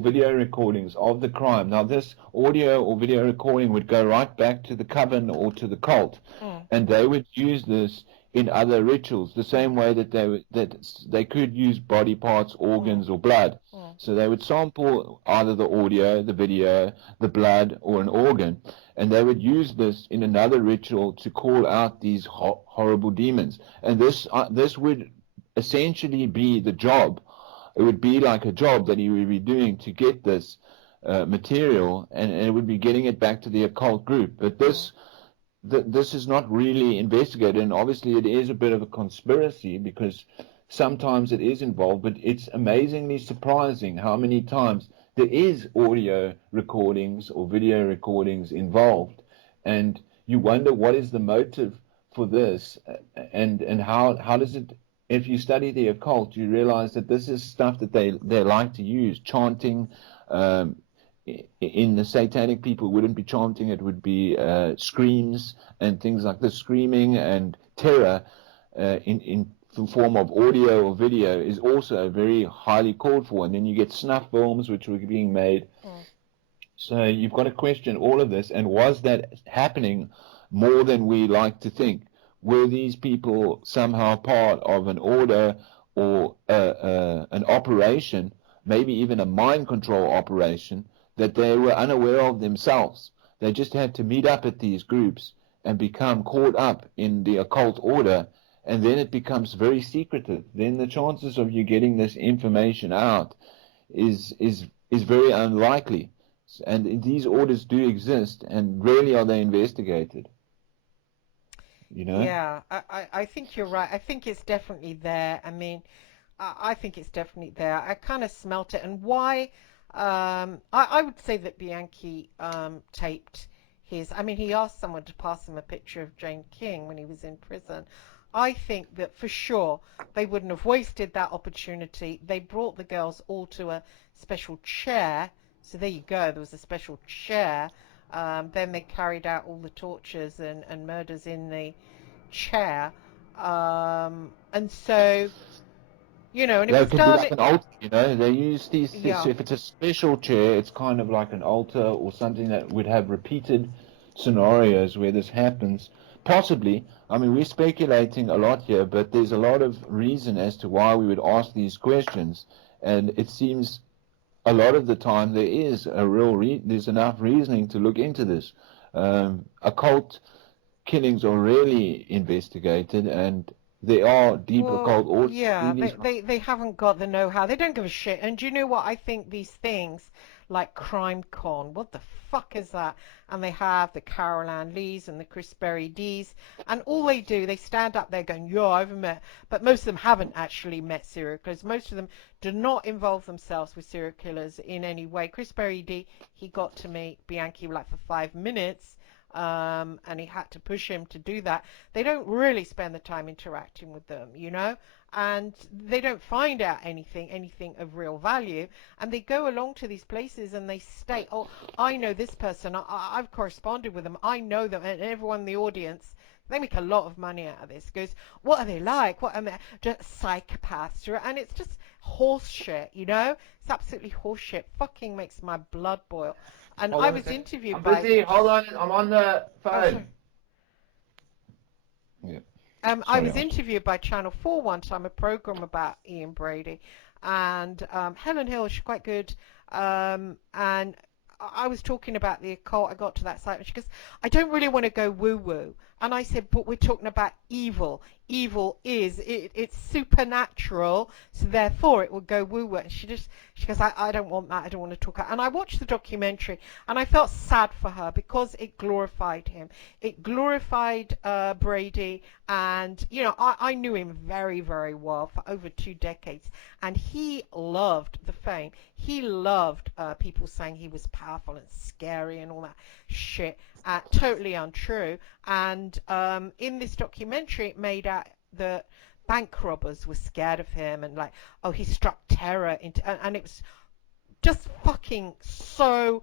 video recordings of the crime. Now, this audio or video recording would go right back to the coven or to the cult, Mm, and they would use this in other rituals, the mm, same way that they could use body parts, mm, organs, or blood. mm, So they would sample either the audio, the video, the blood, or an organ, and they would use this in another ritual to call out these horrible demons. And this would essentially be the job. It would be like a job that he would be doing to get this material, and it would be getting it back to the occult group. But mm. this is not really investigated, and obviously it is a bit of a conspiracy because sometimes it is involved, but it's amazingly surprising how many times there is audio recordings or video recordings involved, and you wonder what is the motive for this, and how does it. If you study the occult, you realize that this is stuff that they like to use, chanting. Um, in the satanic, people wouldn't be chanting, it would be screams and things like this. Screaming and terror in the form of audio or video is also very highly called for. And then you get snuff films which were being made. Mm. So you've got to question all of this. And was that happening more than we like to think? Were these people somehow part of an order or an operation, maybe even a mind control operation, that they were unaware of themselves? They just had to meet up at these groups and become caught up in the occult order, and then it becomes very secretive. Then the chances of you getting this information out is very unlikely. And these orders do exist, and rarely are they investigated. You know? Yeah, I think you're right. I think it's definitely there. I mean, I think it's definitely there. I kind of smelt it. And why? I would say that Bianchi taped his. I mean, he asked someone to pass him a picture of Jane King when he was in prison. I think that for sure they wouldn't have wasted that opportunity. They brought the girls all to a special chair. So there you go. There was a special chair. Then they carried out all the tortures and murders in the chair. And so, and it They was can be done. like an altar, you know. They use these. Yeah. If it's a special chair, it's kind of like an altar or something that would have repeated scenarios where this happens. Possibly. I mean, we're speculating a lot here, but there's a lot of reason as to why we would ask these questions, and it seems a lot of the time there is a there's enough reasoning to look into this. Occult killings are rarely investigated, and there are deep Well, occult orders yeah, in they, these. they, they haven't got the know-how. They don't give a shit. And do you know what? I think these things like Crime Con, what the fuck is that? And they have the Carol Ann Lees and the Chris Berry Dees, and all they do, they stand up there going, "Yeah, I've met," but most of them haven't actually met serial killers. Most of them do not involve themselves with serial killers in any way. Chris Berry D, he got to meet Bianchi like for 5 minutes. And he had to push him to do that. They don't really spend the time interacting with them, and they don't find out anything of real value. And they go along to these places and they state, "Oh, I know this person. I've corresponded with them. I know them." And everyone in the audience, they make a lot of money out of this. Goes, "What are they like? What are they? Just psychopaths?" And it's just horse shit. It's absolutely horse shit. Fucking makes my blood boil. And Hold I on a was second. interviewed I'm by. busy. Hold on. I'm on the Oh, sorry. phone. Yeah. I Sorry, was Archie. interviewed by Channel 4 one time, a program about Ian Brady, and Helen Hill, she's quite good, and I was talking about the occult. I got to that site, and she goes, "I don't really want to go woo-woo," and I said, "But we're talking about evil. Evil it's supernatural, so therefore it will go woo-woo." And she goes, I don't want that. I don't want to talk. And I watched the documentary, and I felt sad for her because it glorified him. It glorified Brady, and I knew him very, very well for over 2 decades, and he loved the fame. He loved people saying he was powerful and scary and all that shit. Totally untrue. And in this documentary, it made out that bank robbers were scared of him, and like, oh, he struck terror into, and it was just fucking so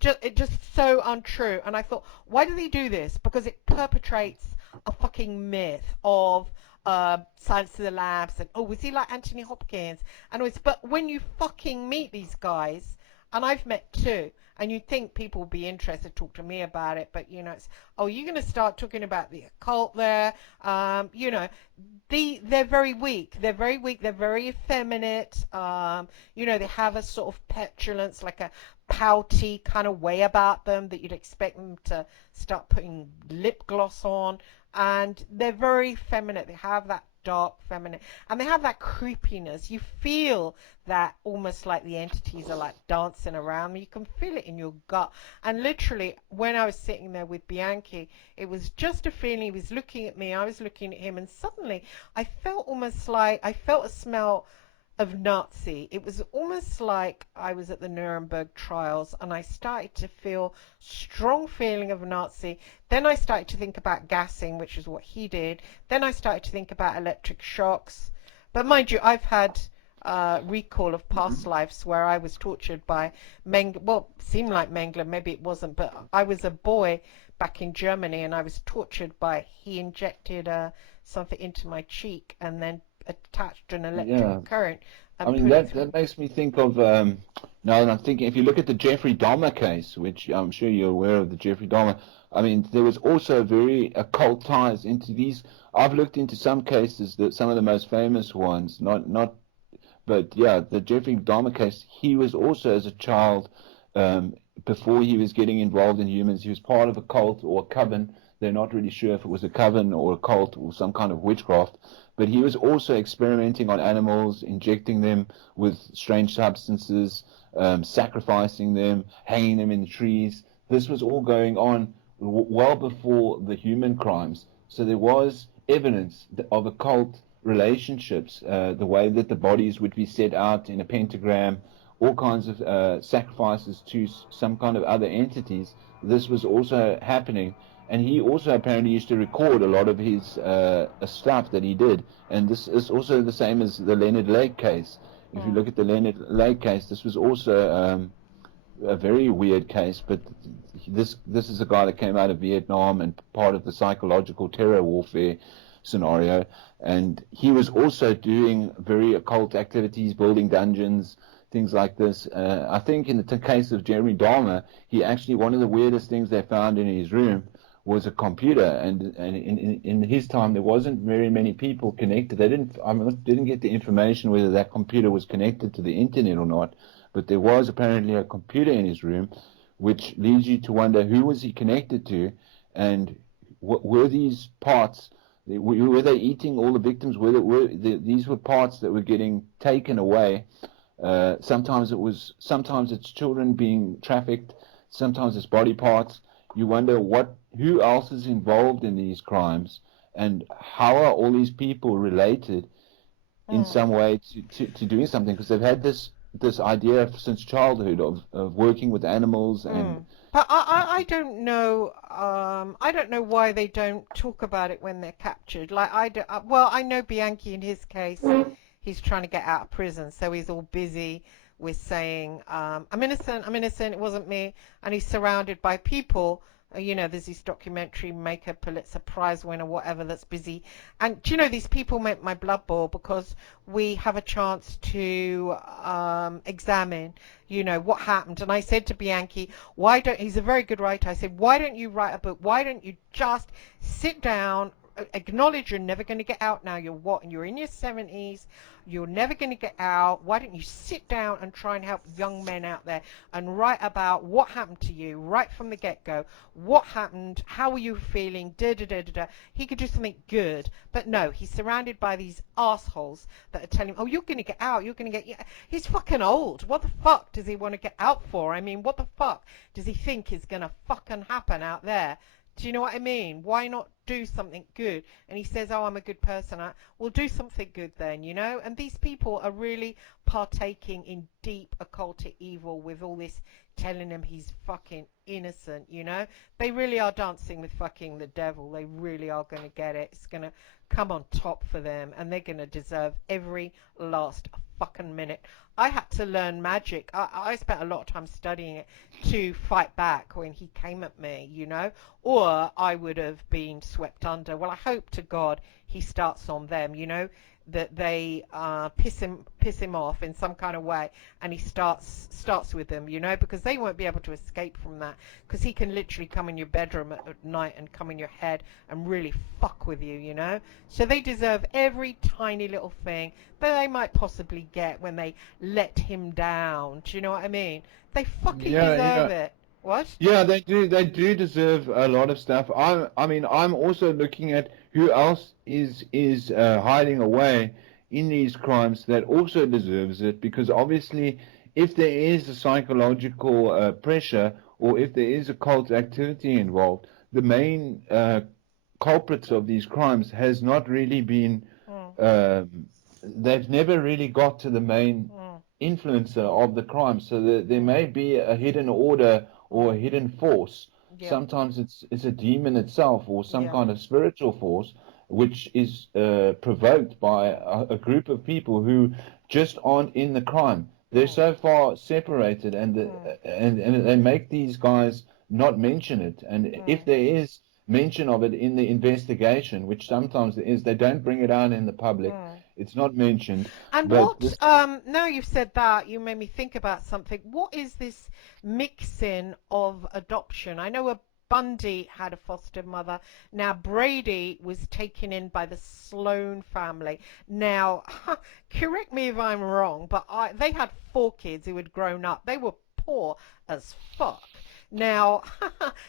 just so untrue. And I thought, why do they do this? Because it perpetrates a fucking myth of Silence of the Lambs, and oh, was he like Anthony Hopkins? And it's, but when you fucking meet these guys, and I've met two, and you think people will be interested to talk to me about it, but it's, oh, you're going to start talking about the occult there. They're very weak. They're very weak. They're very effeminate. They have a sort of petulance, like a pouty kind of way about them that you'd expect them to start putting lip gloss on. And they're very feminine. They have that dark feminine, and they have that creepiness. You feel that almost like the entities are like dancing around me. You can feel it in your gut. And literally, when I was sitting there with Bianchi, it was just a feeling. He was looking at me, I was looking at him, and suddenly I felt almost like I felt a smell of Nazi. It was almost like I was at the Nuremberg trials and I started to feel strong feeling of Nazi. Then I started to think about gassing, which is what he did. Then I started to think about electric shocks. But mind you, I've had recall of past lives where I was tortured by Mengele. Well, seemed like Mengele, maybe it wasn't, but I was a boy back in Germany and I was tortured by, he injected something into my cheek and then attached an electric Yeah. current I and mean, put it that through. that makes me think of now that I'm thinking, if you look at the Jeffrey Dahmer case, which I'm sure you're aware of the Jeffrey Dahmer, I mean, there was also very occult ties into these. I've looked into some cases, that some of the most famous ones, not but yeah, the Jeffrey Dahmer case, he was also as a child, um, before he was getting involved in humans, he was part of a cult or a coven. They're not really sure if it was a coven or a cult or some kind of witchcraft, but he was also experimenting on animals, injecting them with strange substances, sacrificing them, hanging them in the trees. This was all going on well before the human crimes. So there was evidence of occult relationships, the way that the bodies would be set out in a pentagram, all kinds of sacrifices to some kind of other entities. This was also happening. And he also apparently used to record a lot of his stuff that he did. And this is also the same as the Leonard Lake case. If you Mm. look at the Leonard Lake case, this was also a very weird case, but this is a guy that came out of Vietnam and part of the psychological terror warfare scenario, and he was also doing very occult activities, building dungeons, things like this. I think in the case of Jeremy Dahmer, he actually, one of the weirdest things they found in his room was a computer, and in his time there wasn't very many people connected. They didn't, I mean, didn't get the information whether that computer was connected to the internet or not, but there was apparently a computer in his room, which leads you to wonder who was he connected to, and were these parts, were they eating all the victims? These were parts that were getting taken away. Sometimes it's children being trafficked, sometimes it's body parts. You wonder who else is involved in these crimes, and how are all these people related in Mm. some way to doing something, because they've had this idea since childhood of working with animals and Mm. But I don't know. I don't know why they don't talk about it when they're captured. Like I do, well, I know Bianchi in his case, he's trying to get out of prison, so he's all busy with saying, "I'm innocent, I'm innocent. It wasn't me," and he's surrounded by people. You know, there's this documentary, make a Pulitzer Prize winner, whatever, that's busy. And do you know, these people make my blood boil because we have a chance to examine, you know, what happened. And I said to Bianchi, why don't, he's a very good writer, I said, why don't you write a book? Why don't you just sit down, acknowledge you're never going to get out now. You're what? You're in your 70s. You're never going to get out. Why don't you sit down and try and help young men out there and write about what happened to you right from the get-go? What happened? How were you feeling? Da da da da da. He could do something good, but no, he's surrounded by these assholes that are telling him, "Oh, you're going to get out. You're going to get." Yeah. He's fucking old. What the fuck does he want to get out for? I mean, what the fuck does he think is going to fucking happen out there? Do you know what I mean? Why not do something good? And he says, "Oh, I'm a good person." Well, do something good then, you know? And these people are really partaking in deep occultic evil with all this telling him he's fucking innocent, you know? They really are dancing with fucking the devil. They really are going to get it. It's going to come on top for them, and they're going to deserve every last fucking minute. I had to learn magic. I spent a lot of time studying it to fight back when he came at me, you know, or I would have been swept under. Well, I hope to God he starts on them, you know, that they piss him off in some kind of way, and he starts with them, you know, because they won't be able to escape from that, because he can literally come in your bedroom at night and come in your head and really fuck with you, you know. So they deserve every tiny little thing that they might possibly get when they let him down. Do you know what I mean? They fucking yeah, deserve it. What? Yeah, they do. They do deserve a lot of stuff. I mean, I'm also looking at who else is hiding away in these crimes that also deserves it. Because obviously, if there is a psychological pressure, or if there is a cult activity involved, the main culprits of these crimes has not really been. Mm, Um, they've never really got to the main mm, influencer of the crime. So there mm, may be a hidden order or a mm. hidden force. Yeah, Sometimes it's a demon itself or some yeah. kind of spiritual force which is provoked by a group of people who just aren't in the crime. They're Mm, so far separated, and mm, and they make these guys not mention it. And if mm, there is mention of it in the investigation, which sometimes there is, they don't bring it out in the public. mm. It's not mentioned. And But what, this, now you've said that, you made me think about something. What is this mixing of adoption? I know a Bundy had a foster mother. Now Brady was taken in by the Sloan family. Now, correct me if I'm wrong, but they had 4 kids who had grown up. They were poor as fuck. Now,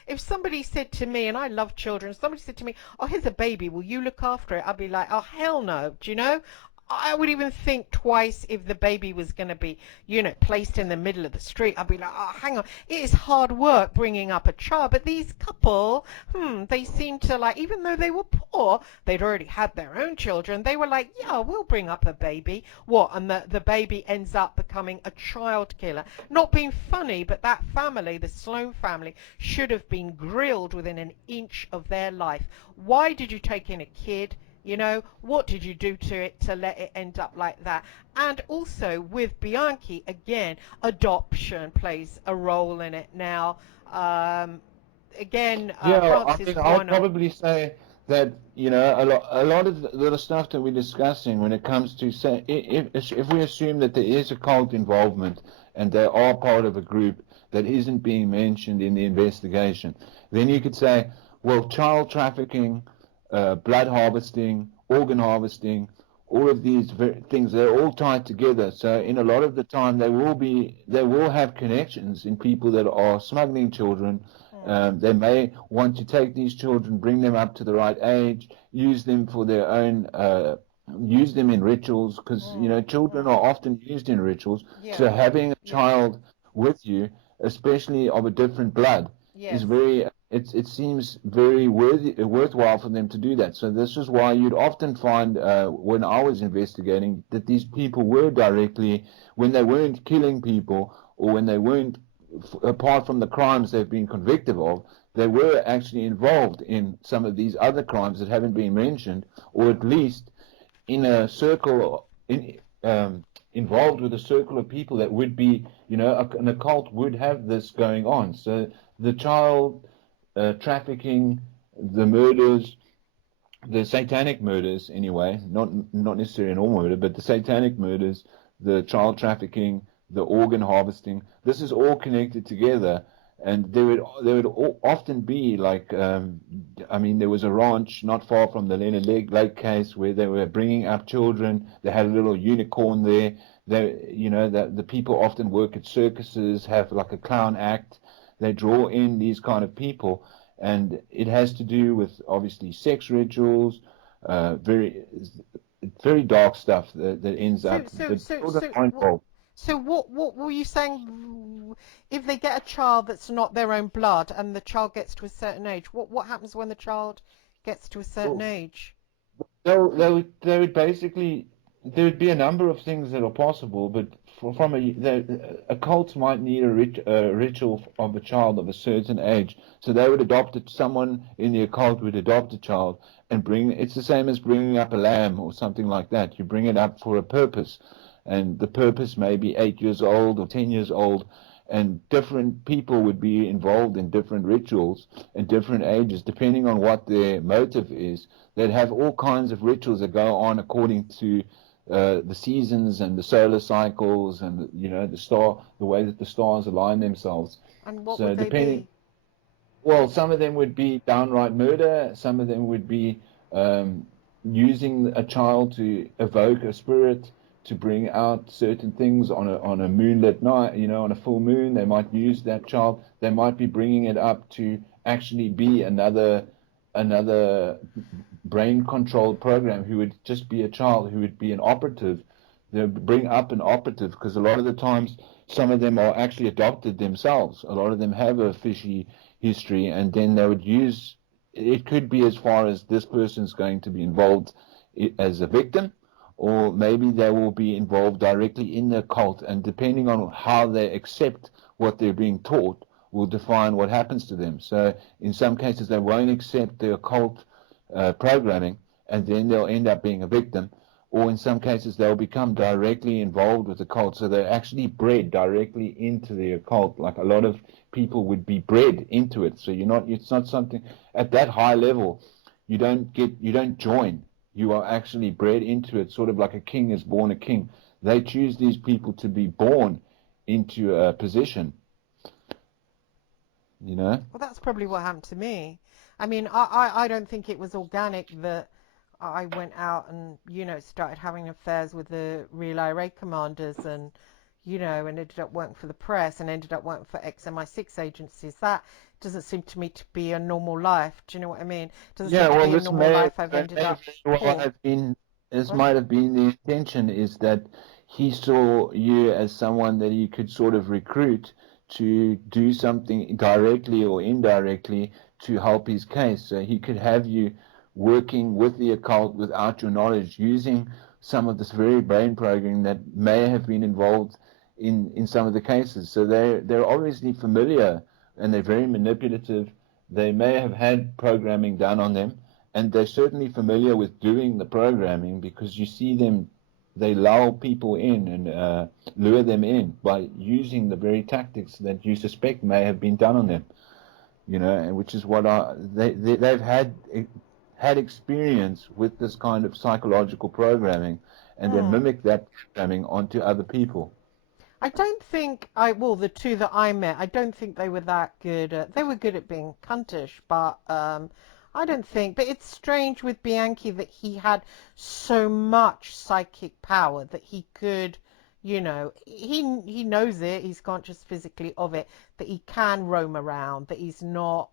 if somebody said to me, and I love children, somebody said to me, "Oh, here's a baby, will you look after it?" I'd be like, "Oh, hell no." Do you know? I would even think twice if the baby was going to be, placed in the middle of the street. I'd be like, oh, hang on. It is hard work bringing up a child. But these couple, they seem to like, even though they were poor, they'd already had their own children. They were like, yeah, we'll bring up a baby. What? And the baby ends up becoming a child killer. Not being funny, but that family, the Sloan family, should have been grilled within an inch of their life. Why did you take in a kid? What did you do to it to let it end up like that? And also with Bianchi, again, adoption plays a role in it now. Um, again, yeah, I Francis mean, I would Warnock. probably say that, a lot of the stuff that we're discussing when it comes to say, if we assume that there is a cult involvement and they are part of a group that isn't being mentioned in the investigation, then you could say, well, child trafficking, blood harvesting, organ harvesting, all of these things, they're all tied together. So in a lot of the time, they will have connections in people that are smuggling children. Mm, They may want to take these children, bring them up to the right age, use them for their own, use them in rituals, because mm, children mm. are often used in rituals. Yeah, So having a yeah, child with you, especially of a different blood, is yes. very. It seems very worthwhile for them to do that. So this is why you'd often find, when I was investigating, that these people were directly, when they weren't killing people or when they weren't, apart from the crimes they've been convicted of, they were actually involved in some of these other crimes that haven't been mentioned, or at least in a circle, involved with a circle of people that would be, an occult would have this going on. So the child trafficking, the murders, the satanic murders anyway, not necessarily an all murder, but the satanic murders, the child trafficking, the organ harvesting. This is all connected together, and there would often be like, I mean, there was a ranch not far from the Leonard Lake case where they were bringing up children. They had a little unicorn there. The people often work at circuses, have like a clown act. They draw in these kind of people, and it has to do with obviously sex rituals, very very dark stuff that ends So, up so, the so, children so, are what, involved. so what were you saying? If they get a child that's not their own blood and the child gets to a certain age, what happens when the child gets to a certain Well, age? they would basically, there would be a number of things that are possible, but from a cult might need a ritual of a child of a certain age, so they would adopt it. Someone in the occult would adopt a child and bring. It's the same as bringing up a lamb or something like that. You bring it up for a purpose, and the purpose may be 8 years old or 10 years old, and different people would be involved in different rituals at different ages, depending on what their motive is. They'd have all kinds of rituals that go on according to the seasons and the solar cycles, and the way that the stars align themselves. And what So would they depending, be? well, some of them would be downright murder. Some of them would be, using a child to evoke a spirit. to bring out certain things on a moonlit night, on a full moon. They might use that child. They might be bringing it up to actually be another brain controlled program who would just be a child who would be an operative. They bring up an operative because a lot of the times some of them are actually adopted themselves. A lot of them have a fishy history, and then they would use it. Could be as far as this person's going to be involved as a victim, or maybe they will be involved directly in the cult, and depending on how they accept what they're being taught will define what happens to them. So in some cases they won't accept the occult programming, and then they'll end up being a victim. Or in some cases they'll become directly involved with the cult, so they're actually bred directly into the occult. Like a lot of people would be bred into it. So it's not something at that high level. You don't join. You are actually bred into it, sort of like a king is born a king. They choose these people to be born into a position, you know? Well, that's probably what happened to me. I mean, I don't think it was organic that I went out and, started having affairs with the real IRA commanders and, and ended up working for the press and ended up working for ex-MI6 agencies. That doesn't seem to me to be a normal life. Do you know what I mean? Doesn't seem Yeah, to well, be a normal life I've ended may up very well in. have been, this Well, might have been the intention, is that he saw you as someone that he could sort of recruit to do something directly or indirectly to help his case. So he could have you working with the occult without your knowledge, using some of this very brain programming that may have been involved in some of the cases. So they're obviously familiar, and they're very manipulative. They may have had programming done on them, and they're certainly familiar with doing the programming, because you see them, they lull people in and lure them in by using the very tactics that you suspect may have been done on them, and which is what they've had experience with this kind of psychological programming, and then mm. mimic that programming onto other people. I don't think well, the two that I met, I don't think they were that good at, they were good at being cuntish, but I don't think, but it's strange with Bianchi that he had so much psychic power that he could, he knows it, he's conscious physically of it, that he can roam around, that he's not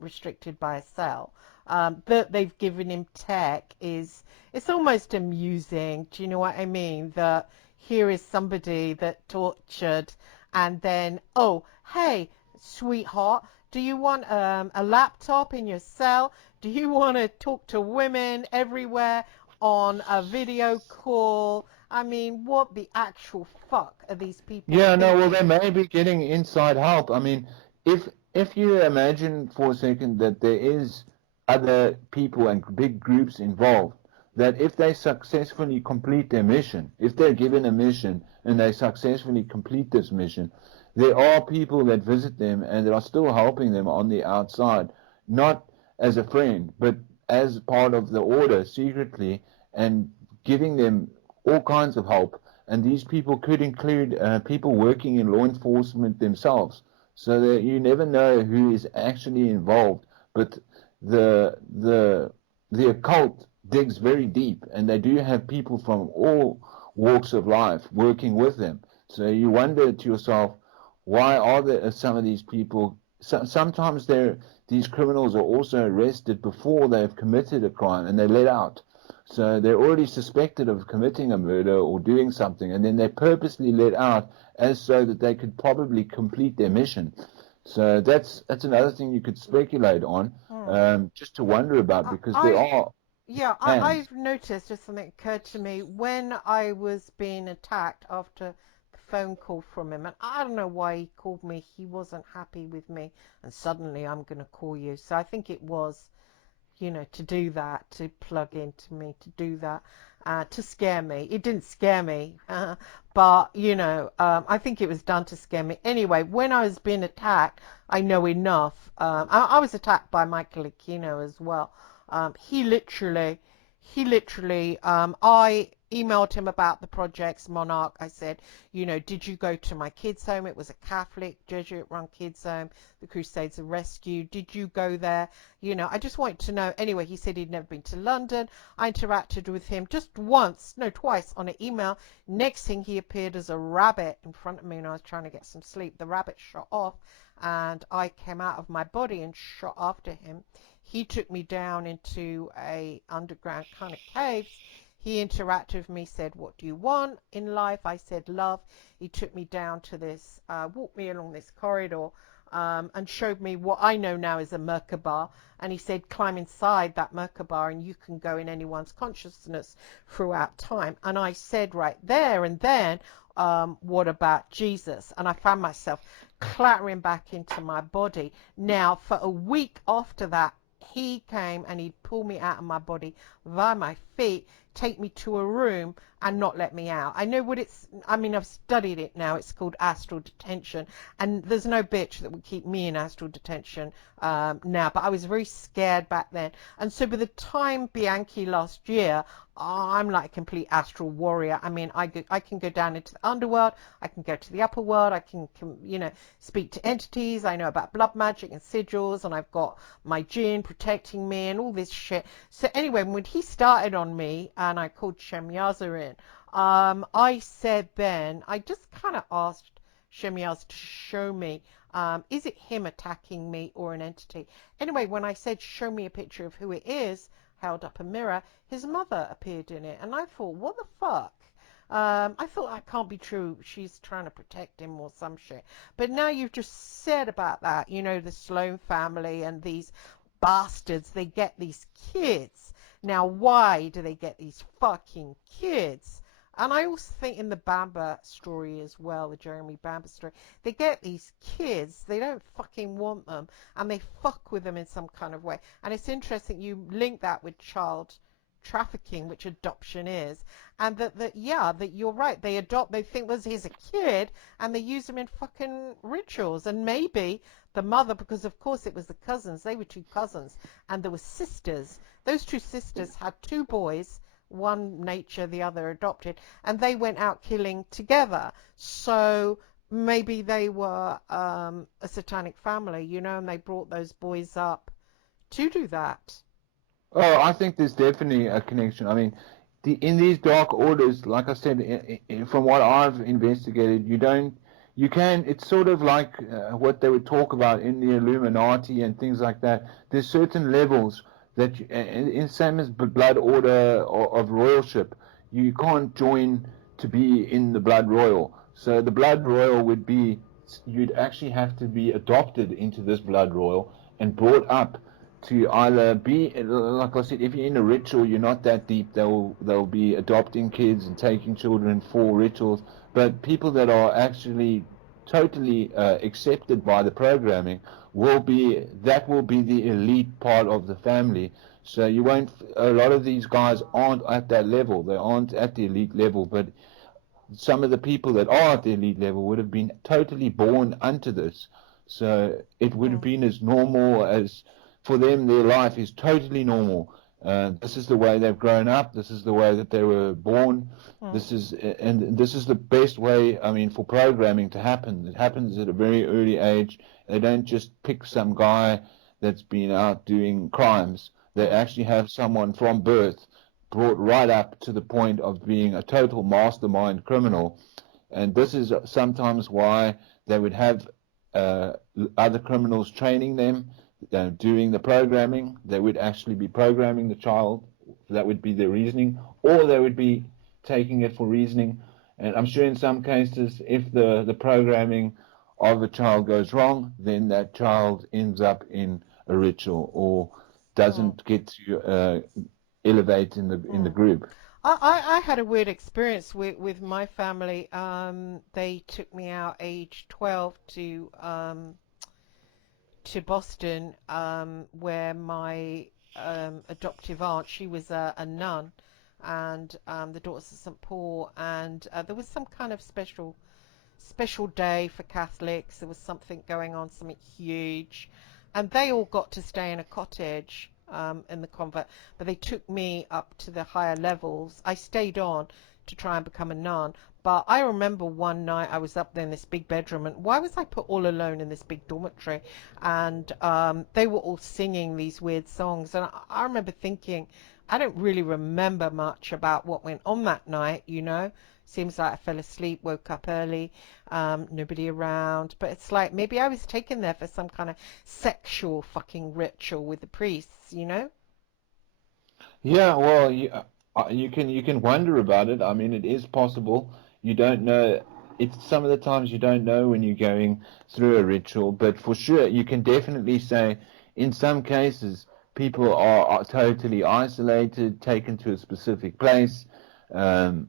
restricted by a cell. That they've given him tech is, it's almost amusing. Do you know what I mean? That here is somebody that tortured, and then, oh, hey, sweetheart, do you want a laptop in your cell? Do you want to talk to women everywhere on a video call? I mean, what the actual fuck are these people Yeah, no, well, they thinking? may be getting inside help. I mean, if you imagine for a second that there is other people and big groups involved, that if they successfully complete their mission, if they're given a mission and they successfully complete this mission, there are people that visit them and that are still helping them on the outside, not as a friend, but as part of the order secretly, and giving them all kinds of help. And these people could include people working in law enforcement themselves, so that you never know who is actually involved. But the the the occult digs very deep, and they do have people from all walks of life working with them. So you wonder to yourself, why are there some of these people? Sometimes these criminals are also arrested before they have committed a crime, and they're let out. So they're already suspected of committing a murder or doing something, and then they're purposely let out as so that they could probably complete their mission. So that's another thing you could speculate on, Hmm. just to wonder about, I, because there I are Yeah, plans. I've noticed, just something occurred to me when I was being attacked after the phone call from him, and I don't know why he called me. He wasn't happy with me, and suddenly I'm going to call you. So I think it was, to do that, to plug into me, to do that, to scare me. It didn't scare me, but I think it was done to scare me. Anyway, when I was being attacked, I know enough. I was attacked by Michael Aquino as well. He literally, I emailed him about the projects Monarch. I said, you know, did you go to my kids home? It was a Catholic Jesuit run kids home, the Crusades of Rescue. Did you go there? You know, I just wanted to know. Anyway, he said he'd never been to London. I interacted with him just once, no, twice on an email. Next thing, he appeared as a rabbit in front of me when I was trying to get some sleep. The rabbit shot off and I came out of my body and shot after him. He took me down into a underground kind of caves. He interacted with me, said, what do you want in life? I said, love. He took me down to this, walked me along this corridor, and showed me what I know now is a Merkaba. And he said, climb inside that Merkaba and you can go in anyone's consciousness throughout time. And I said right there and then, what about Jesus? And I found myself clattering back into my body. Now, for a week after that, he came and he'd pull me out of my body via my feet, take me to a room and not let me out. I know what it's, I mean, I've studied it now. It's called astral detention. And there's no bitch that would keep me in astral detention now. But I was very scared back then. And so by the time Bianchi last year, I'm like a complete astral warrior. I mean, I can go down into the underworld. I can go to the upper world. I can, you know, speak to entities. I know about blood magic and sigils. And I've got my jinn protecting me and all this shit. So anyway, when he started on me and I called Shemyaza in, I said then, I just kind of asked Shemyaza to show me, is it him attacking me or an entity? Anyway, when I said, show me a picture of who it is, held up a mirror, his mother appeared in it. And I thought, what the fuck? I thought that can't be true. She's trying to protect him or some shit. But now you've just said about that, you know, the Sloan family and these bastards, they get these kids. Now, why do they get these fucking kids? And I also think in the Bamba story as well, the Jeremy Bamba story, they get these kids, they don't fucking want them, and they fuck with them in some kind of way. And it's interesting you link that with child trafficking, which adoption is, and that yeah, that you're right, they adopt, they think, well, he's a kid, and they use him in fucking rituals. And maybe the mother, because of course it was the cousins, they were two cousins, and there were sisters. Those two sisters had two boys, one nature, the other adopted, and they went out killing together. So maybe they were a satanic family, you know, and they brought those boys up to do that. Oh, I think there's definitely a connection. I mean, in these dark orders, like I said, from what I've investigated, you can, it's sort of like what they would talk about in the Illuminati and things like that. There's certain levels that, in same as blood order of royalship, you can't join to be in the blood royal. So the blood royal would be, you'd actually have to be adopted into this blood royal and brought up to either be, like I said, if you're in a ritual, you're not that deep. They'll be adopting kids and taking children for rituals. But people that are actually totally accepted by the programming will be the elite part of the family. So you won't. A lot of these guys aren't at that level. They aren't at the elite level. But some of the people that are at the elite level would have been totally born unto this. So it would have Mm, been as normal as for them, their life is totally normal. This is the way they've grown up. This is the way that they were born. mm, This is the best way, I mean, for programming to happen. It happens at a very early age. They don't just pick some guy that's been out doing crimes. They mm, actually have someone from birth brought right up to the point of being a total mastermind criminal. And this is sometimes why they would have uh, other criminals training them, doing the programming. They would actually be programming the child. That would be their reasoning, or they would be taking it for reasoning. And I'm sure in some cases, if the programming of a child goes wrong, then that child ends up in a ritual or mm, doesn't get to elevate in the mm. group. I had a weird experience with my family. They took me out age 12 to Boston, where my adoptive aunt, she was a nun, and the Daughters of St. Paul, and there was some kind of special day for Catholics. There was something going on, something huge, and they all got to stay in a cottage. in the convent, but they took me up to the higher levels. I stayed on to try and become a nun. But I remember one night I was up there in this big bedroom, and why was I put all alone in this big dormitory? And they were all singing these weird songs, and I remember thinking, I don't really remember much about what went on that night, you know. Seems like I fell asleep, woke up early, nobody around. But it's like maybe I was taken there for some kind of sexual fucking ritual with the priests, you know? Yeah, well, you can wonder about it. I mean, it is possible. You don't know. It's some of the times you don't know when you're going through a ritual, but for sure, you can definitely say in some cases people are totally isolated, taken to a specific place, um,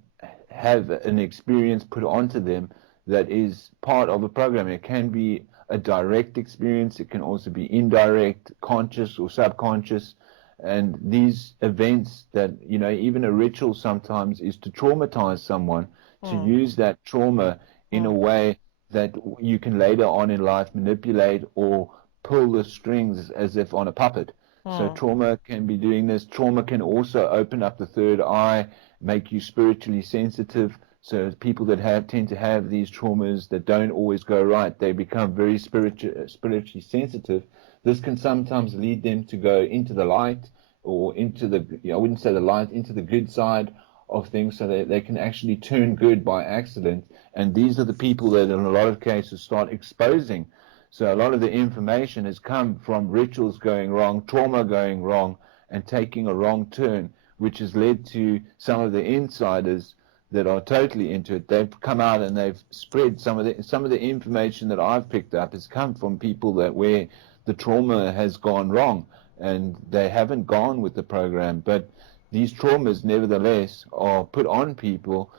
have an experience put onto them that is part of a program. It can be a direct experience. It can also be indirect, conscious or subconscious. And these events that, even a ritual sometimes is to traumatize someone, to Hmm. use that trauma in a Hmm. way that you can later on in life manipulate or pull the strings as if on a puppet. So Hmm. trauma can be doing this. Trauma can also open up the third eye, make you spiritually sensitive. So people that tend to have these traumas that don't always go right, they become very spiritually sensitive. This can sometimes lead them to go into the light or into the, I wouldn't say the light, into the good side of things, so they can actually turn good by accident. And these are the people that in a lot of cases start exposing. So a lot of the information has come from rituals going wrong, trauma going wrong, and taking a wrong turn, which has led to some of the insiders that are totally into it. They've come out and they've spread some of the information that I've picked up has come from people that where the trauma has gone wrong and they haven't gone with the program. But these traumas, nevertheless, are put on people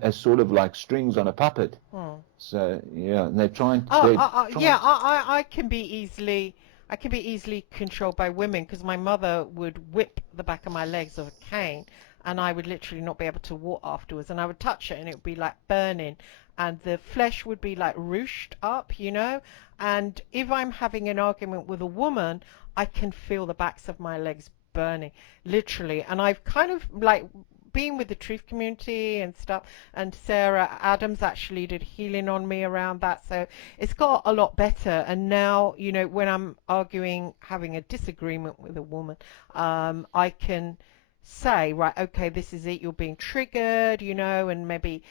as sort of like strings on a puppet. Hmm. So yeah, and they're Yeah, trying. I can be easily, I can be easily controlled by women because my mother would whip the back of my legs with a cane, and I would literally not be able to walk afterwards, and I would touch it and it would be like burning, and the flesh would be like ruched up, you know. And if I'm having an argument with a woman, I can feel the backs of my legs burning, literally. And I've kind of like been with the truth community and stuff, and Sarah Adams actually did healing on me around that, so it's got a lot better. And now, you know, when I'm arguing, having a disagreement with a woman, I can say, right, okay, this is it, you're being triggered, you know, and maybe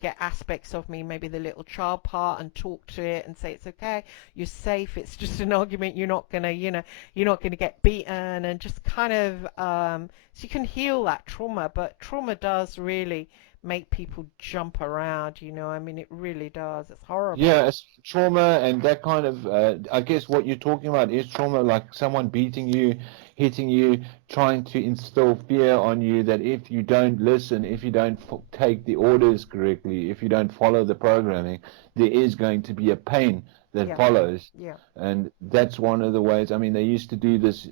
get aspects of me, maybe the little child part, and talk to it and say it's okay, you're safe, it's just an argument, you're not gonna, you know, you're not gonna get beaten, and just kind of so you can heal that trauma. But trauma does really make people jump around, you know. I mean, it really does. It's horrible. Yeah, it's trauma and that kind of, I guess what you're talking about is trauma, like someone beating you, hitting you, trying to instill fear on you that if you don't listen, if you don't take the orders correctly, if you don't follow the programming, there is going to be a pain that Yeah, follows. yeah. And that's one of the ways. I mean, they used to do this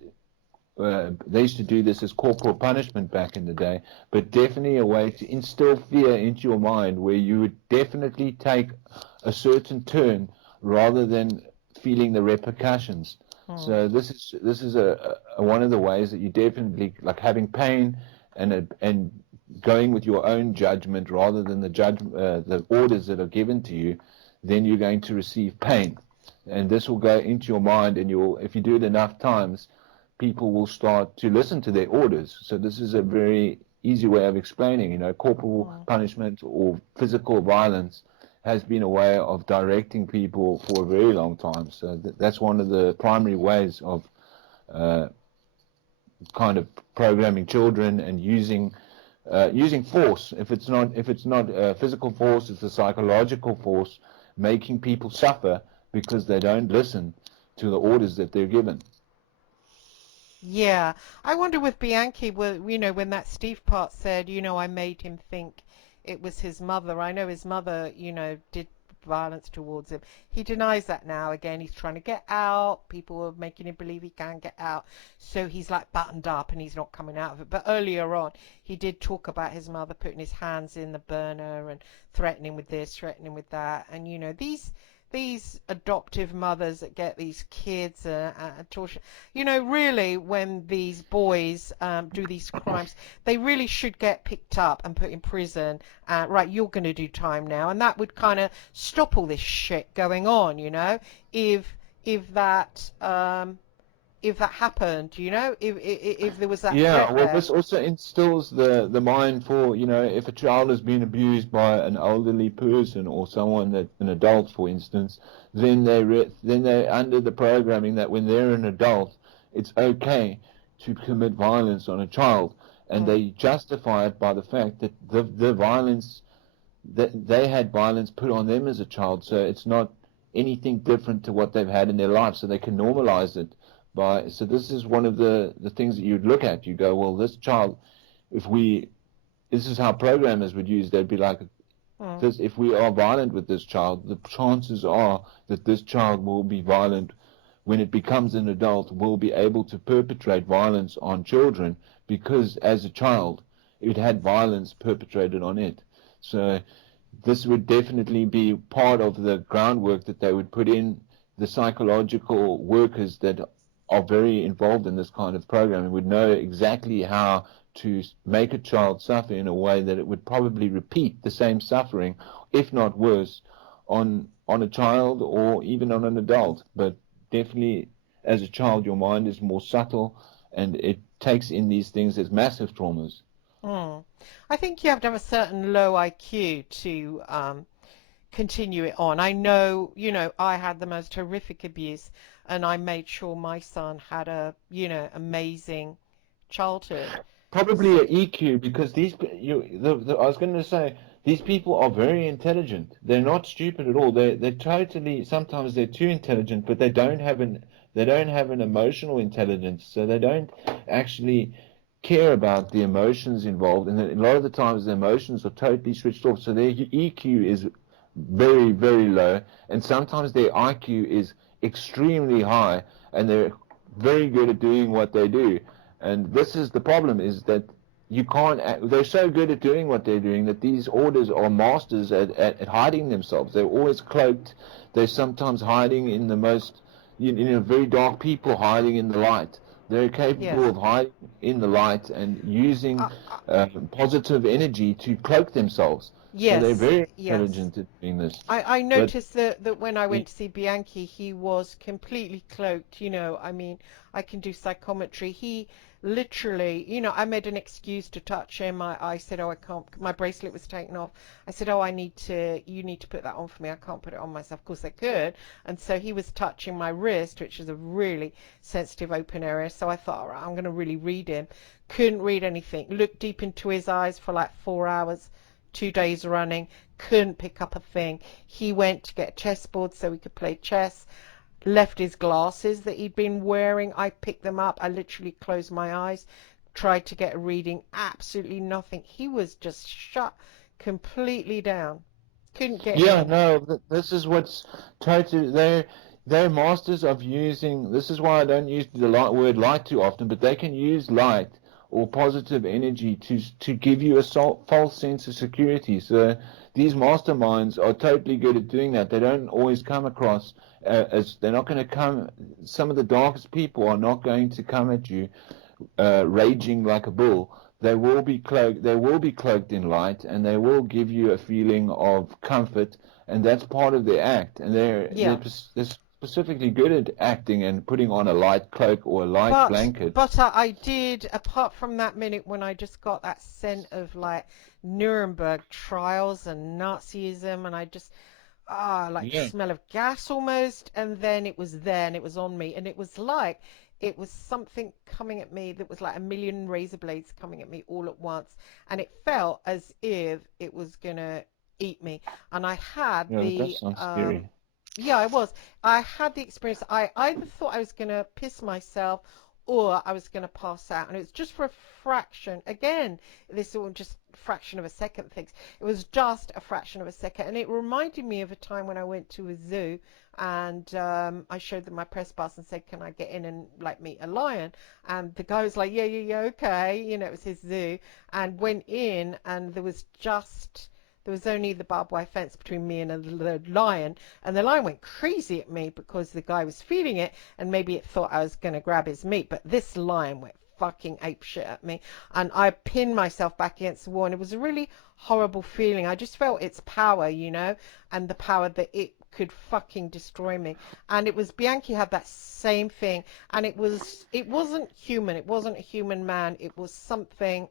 as corporal punishment back in the day, but definitely a way to instill fear into your mind where you would definitely take a certain turn rather than feeling the repercussions. Hmm. So this is one of the ways that you definitely like having pain and going with your own judgment rather than the orders that are given to you, then you're going to receive pain, and this will go into your mind, and you'll if you do it enough times people will start to listen to their orders. So this is a very easy way of explaining, corporal Hmm. punishment or physical violence has been a way of directing people for a very long time. So that's one of the primary ways of uh, kind of programming children and using force. If it's not physical force, it's a psychological force, making people suffer because they don't listen to the orders that they're given. Yeah, I wonder with Bianchi, well, you know, when that Steve part said, you know, I made him think it was his mother. I know his mother, you know, did violence towards him. He denies that now. Again, he's trying to get out. People are making him believe he can get out. So he's like buttoned up and he's not coming out of it. But earlier on, he did talk about his mother putting his hands in the burner and threatening with this, threatening with that. And, you know, these adoptive mothers that get these kids torture, you know, really when these boys do these crimes, they really should get picked up and put in prison. Right, you're going to do time now, and that would kind of stop all this shit going on, you know, if if that um, if that happened, you know, if there was that Yeah, threat well, there. this also instills the mind for, you know, if a child has been abused by an elderly person or someone that an adult, for instance, then they're under the programming that when they're an adult, it's okay to commit violence on a child, and Mm, they justify it by the fact that the violence that they had violence put on them as a child, so it's not anything different to what they've had in their life, so they can normalize it by. So this is one of the things that you'd look at. You go, well, this child, if we, this is how programmers would use. They'd be like, mm, this, if we are violent with this child, the chances are that this child will be violent when it becomes an adult, will be able to perpetrate violence on children because as a child it had violence perpetrated on it. So this would definitely be part of the groundwork that they would put in. The psychological workers that are very involved in this kind of programming would know exactly how to make a child suffer in a way that it would probably repeat the same suffering, if not worse, on a child or even on an adult. But definitely, as a child, your mind is more subtle, and it takes in these things as massive traumas. mm. I think you have to have a certain low IQ to continue it on. I know, you know, I had the most horrific abuse, and I made sure my son had a, you know, amazing childhood. Probably So, a EQ, because I was going to say these people are very intelligent. They're not stupid at all. They're totally, sometimes they're too intelligent, but they don't have an emotional intelligence. So they don't actually care about the emotions involved, and a lot of the times the emotions are totally switched off. So their EQ is very, very low, and sometimes their IQ is extremely high, and they're very good at doing what they do. And this is the problem: is that you can't. They're so good at doing what they're doing that these orders are masters at hiding themselves. They're always cloaked. They're sometimes hiding in the most, very dark people hiding in the light. They're capable yes. of hiding in the light and using positive energy to cloak themselves. So they're Yes, very yes. intelligent at doing this. I But noticed that when I went to see Bianchi, he was completely cloaked. You know, I mean, I can do psychometry. He literally, you know, I made an excuse to touch him. I said, oh, I can't, my bracelet was taken off. I said, oh, you need to put that on for me. I can't put it on myself. Of course, I could. And so he was touching my wrist, which is a really sensitive open area. So I thought, all right, I'm going to really read him. Couldn't read anything. Looked deep into his eyes for like 4 hours, 2 days running, couldn't pick up a thing. He went to get a chessboard so we could play chess, left his glasses that he'd been wearing. I picked them up. I literally closed my eyes, tried to get a reading. Absolutely nothing. He was just shut completely down. Couldn't get yeah, in. no, this is what's totally. They're masters of using. This is why I don't use the word light too often, but they can use light or positive energy to give you a false sense of security. So these masterminds are totally good at doing that. They don't always come across as they're not going to come. Some of the darkest people are not going to come at you raging like a bull. They will be cloaked. They will be cloaked in light, and they will give you a feeling of comfort, and that's part of their act. And Yeah. they're specifically good at acting and putting on a light cloak or a light blanket. But I did, apart from that minute when I just got that scent of like Nuremberg trials and Nazism, and I just like the Yeah, smell of gas almost, and then it was there and it was on me, and it was like it was something coming at me that was like a million razor blades coming at me all at once, and it felt as if it was gonna eat me. And I had yeah, that does sound scary. yeah, I was. I had the experience. I either thought I was gonna piss myself or I was gonna pass out, and it was just for a fraction. Again, this all just fraction of a second things. It was just a fraction of a second, and it reminded me of a time when I went to a zoo and I showed them my press pass and said, "Can I get in and like meet a lion?" And the guy was like, "Yeah, yeah, yeah, okay." You know, it was his zoo, and went in, and there was only the barbed wire fence between me and the lion, and the lion went crazy at me because the guy was feeding it, and maybe it thought I was going to grab his meat, but this lion went fucking ape shit at me, and I pinned myself back against the wall, and it was a really horrible feeling. I just felt its power, you know, and the power that it could fucking destroy me. And it was Bianchi had that same thing, and it wasn't human. It wasn't a human man. It was something.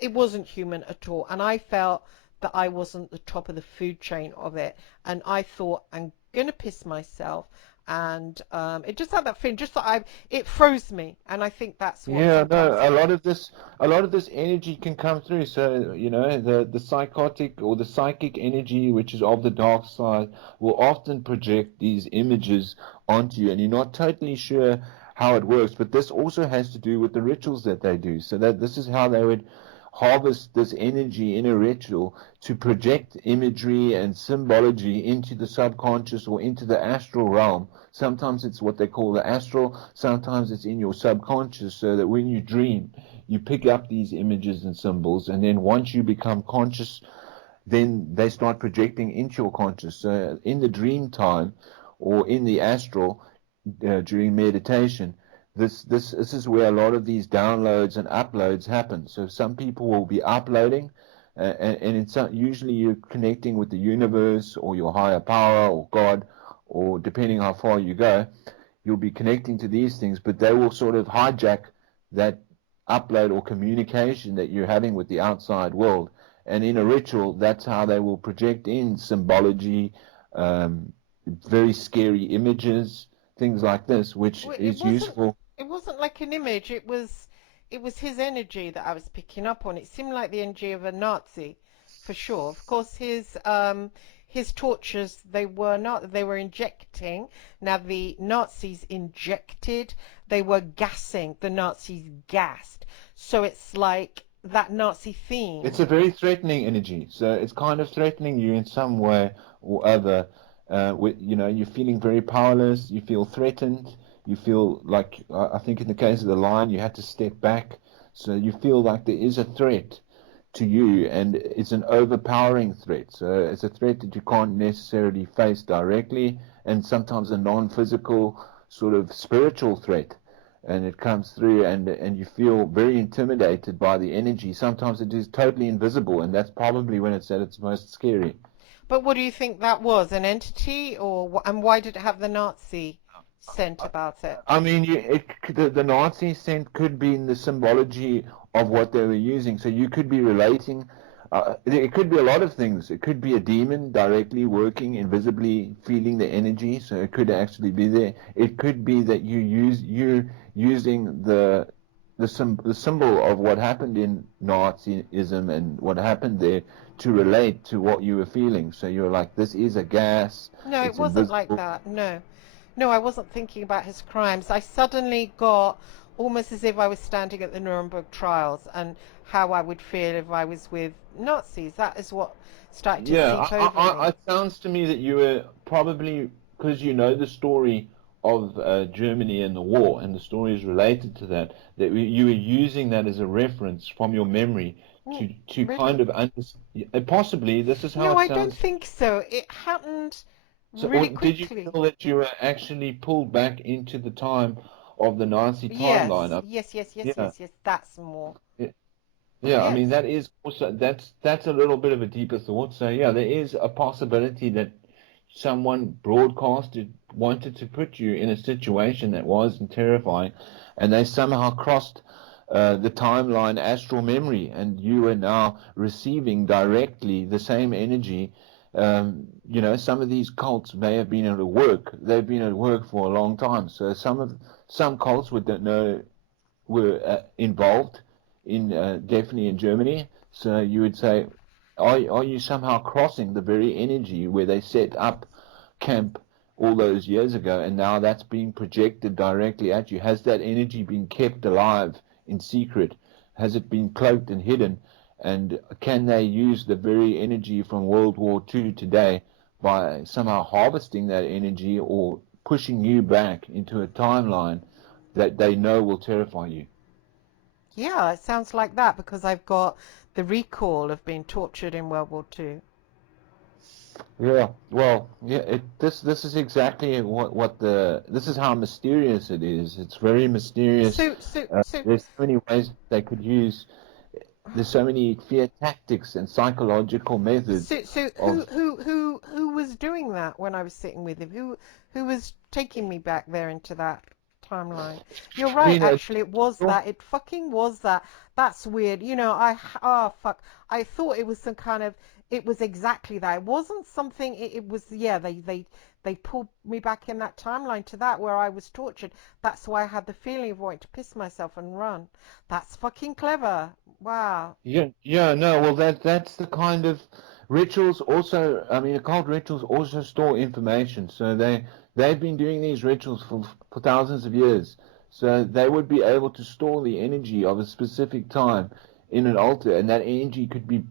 It wasn't human at all. And I felt that I wasn't the top of the food chain of it. And I thought, I'm gonna piss myself. And it just had that feeling, just that it froze me. And I think that's what Yeah, sometimes no, a lot of this energy can come through. So, you know, the psychotic or the psychic energy, which is of the dark side, will often project these images onto you, and you're not totally sure how it works. But this also has to do with the rituals that they do. So that this is how they would harvest this energy in a ritual to project imagery and symbology into the subconscious or into the astral realm. Sometimes it's what they call the astral, sometimes it's in your subconscious, so that when you dream, you pick up these images and symbols, and then once you become conscious, then they start projecting into your conscious. So in the dream time or in the astral, during meditation, this is where a lot of these downloads and uploads happen. So some people will be uploading, and it's usually you're connecting with the universe or your higher power or God, or depending how far you go, you'll be connecting to these things, but they will sort of hijack that upload or communication that you're having with the outside world. And in a ritual, that's how they will project in symbology, um, very scary images, things like this, which Well, is useful. it wasn't like an image. It was his energy that I was picking up on. It seemed like the energy of a Nazi, for sure. Of course, his tortures, they were not, they were injecting. Now the Nazis injected, they were gassing. The Nazis gassed. So it's like that Nazi theme. It's a very threatening energy, so it's kind of threatening you in some way or other. You know, you're feeling very powerless. You feel threatened. You feel like, I think in the case of the lion, you had to step back. So you feel like there is a threat to you, and it's an overpowering threat. So it's a threat that you can't necessarily face directly, and sometimes a non-physical sort of spiritual threat. And it comes through, and you feel very intimidated by the energy. Sometimes it is totally invisible, and that's probably when it's at its most scary. But what do you think that was? An entity, or and why did it have the Nazi scent about it? I mean, the Nazi scent could be in the symbology of what they were using. So you could be relating. It could be a lot of things. It could be a demon directly working, invisibly feeling the energy. So it could actually be there. It could be that you're using the symbol of what happened in Nazism and what happened there to relate to what you were feeling. So you're like, this is a gas. No, it It's wasn't like invisible. that. No. No, I wasn't thinking about his crimes. I suddenly got almost as if I was standing at the Nuremberg trials and how I would feel if I was with Nazis. That is what started to Yeah, seep over me. it sounds to me that you were probably, because you know the story of Germany and the war, and the story is related to that, that you were using that as a reference from your memory Mm, to kind really? of understand. Possibly, this is how No, it I don't sounds. think so. It happened So, or really did you quickly. feel that you were actually pulled back into the time of the Nazi timeline? Yes, yes, yes, yes, Yeah. yes, yes. That's more. Yeah, I mean Yes. that is also that's a little bit of a deeper thought. So yeah, there is a possibility that someone broadcasted wanted to put you in a situation that was terrifying, and they somehow crossed the timeline astral memory, and you are now receiving directly the same energy. You know, some of these cults may have been at work. They've been at work for a long time. So some cults would don't know were involved in definitely in Germany. So you would say, are you somehow crossing the very energy where they set up camp all those years ago, and now that's being projected directly at you? Has that energy been kept alive in secret? Has it been cloaked and hidden? And can they use the very energy from World War II today by somehow harvesting that energy or pushing you back into a timeline that they know will terrify you? Yeah, it sounds like that because I've got the recall of being tortured in World War II. Yeah, well, yeah, this is exactly what the this is how mysterious it is. It's very mysterious. So, so, so, There's so many ways they could use. There's so many fear tactics and psychological methods so, of. who was doing that when I was sitting with him? Who was taking me back there into that timeline? You're I right, mean, actually, it was that. It fucking was that. That's weird. Oh fuck. I thought it was some kind of. It was exactly that. It wasn't something. It was. Yeah. They pulled me back in that timeline to that where I was tortured. That's why I had the feeling of wanting to piss myself and run. That's fucking clever. Wow. Yeah, yeah, no, well that's the kind of rituals also, I mean, occult rituals also store information. So they've been doing these rituals for thousands of years. So they would be able to store the energy of a specific time in an altar, and that energy could be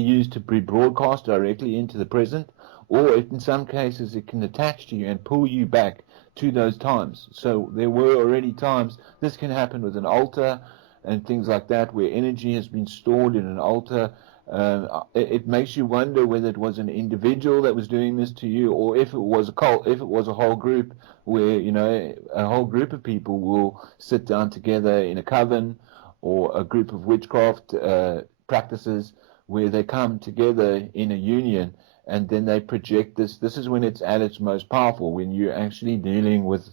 used to be broadcast directly into the present, or in some cases it can attach to you and pull you back to those times. So there were already times this can happen with an altar and things like that, where energy has been stored in an altar. It makes you wonder whether it was an individual that was doing this to you, or if it was a cult, if it was a whole group, where a whole group of people will sit down together in a coven, or a group of witchcraft practices where they come together in a union and then they project this. This is when it's at its most powerful, when you're actually dealing with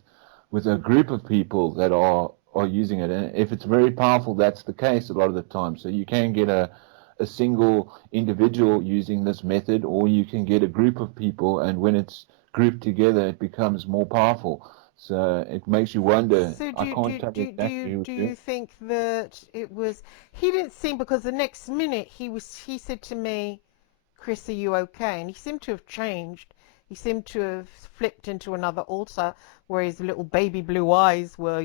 a group of people that are using it. And if it's very powerful, that's the case a lot of the time. So you can get a single individual using this method, or you can get a group of people, and when it's grouped together, it becomes more powerful. So it makes you wonder. So I can't tell you exactly who was do doing you it. think that it was he didn't seem because the next minute he said to me, Chris, are you okay? And he seemed to have changed. He seemed to have flipped into another altar where his little baby blue eyes were,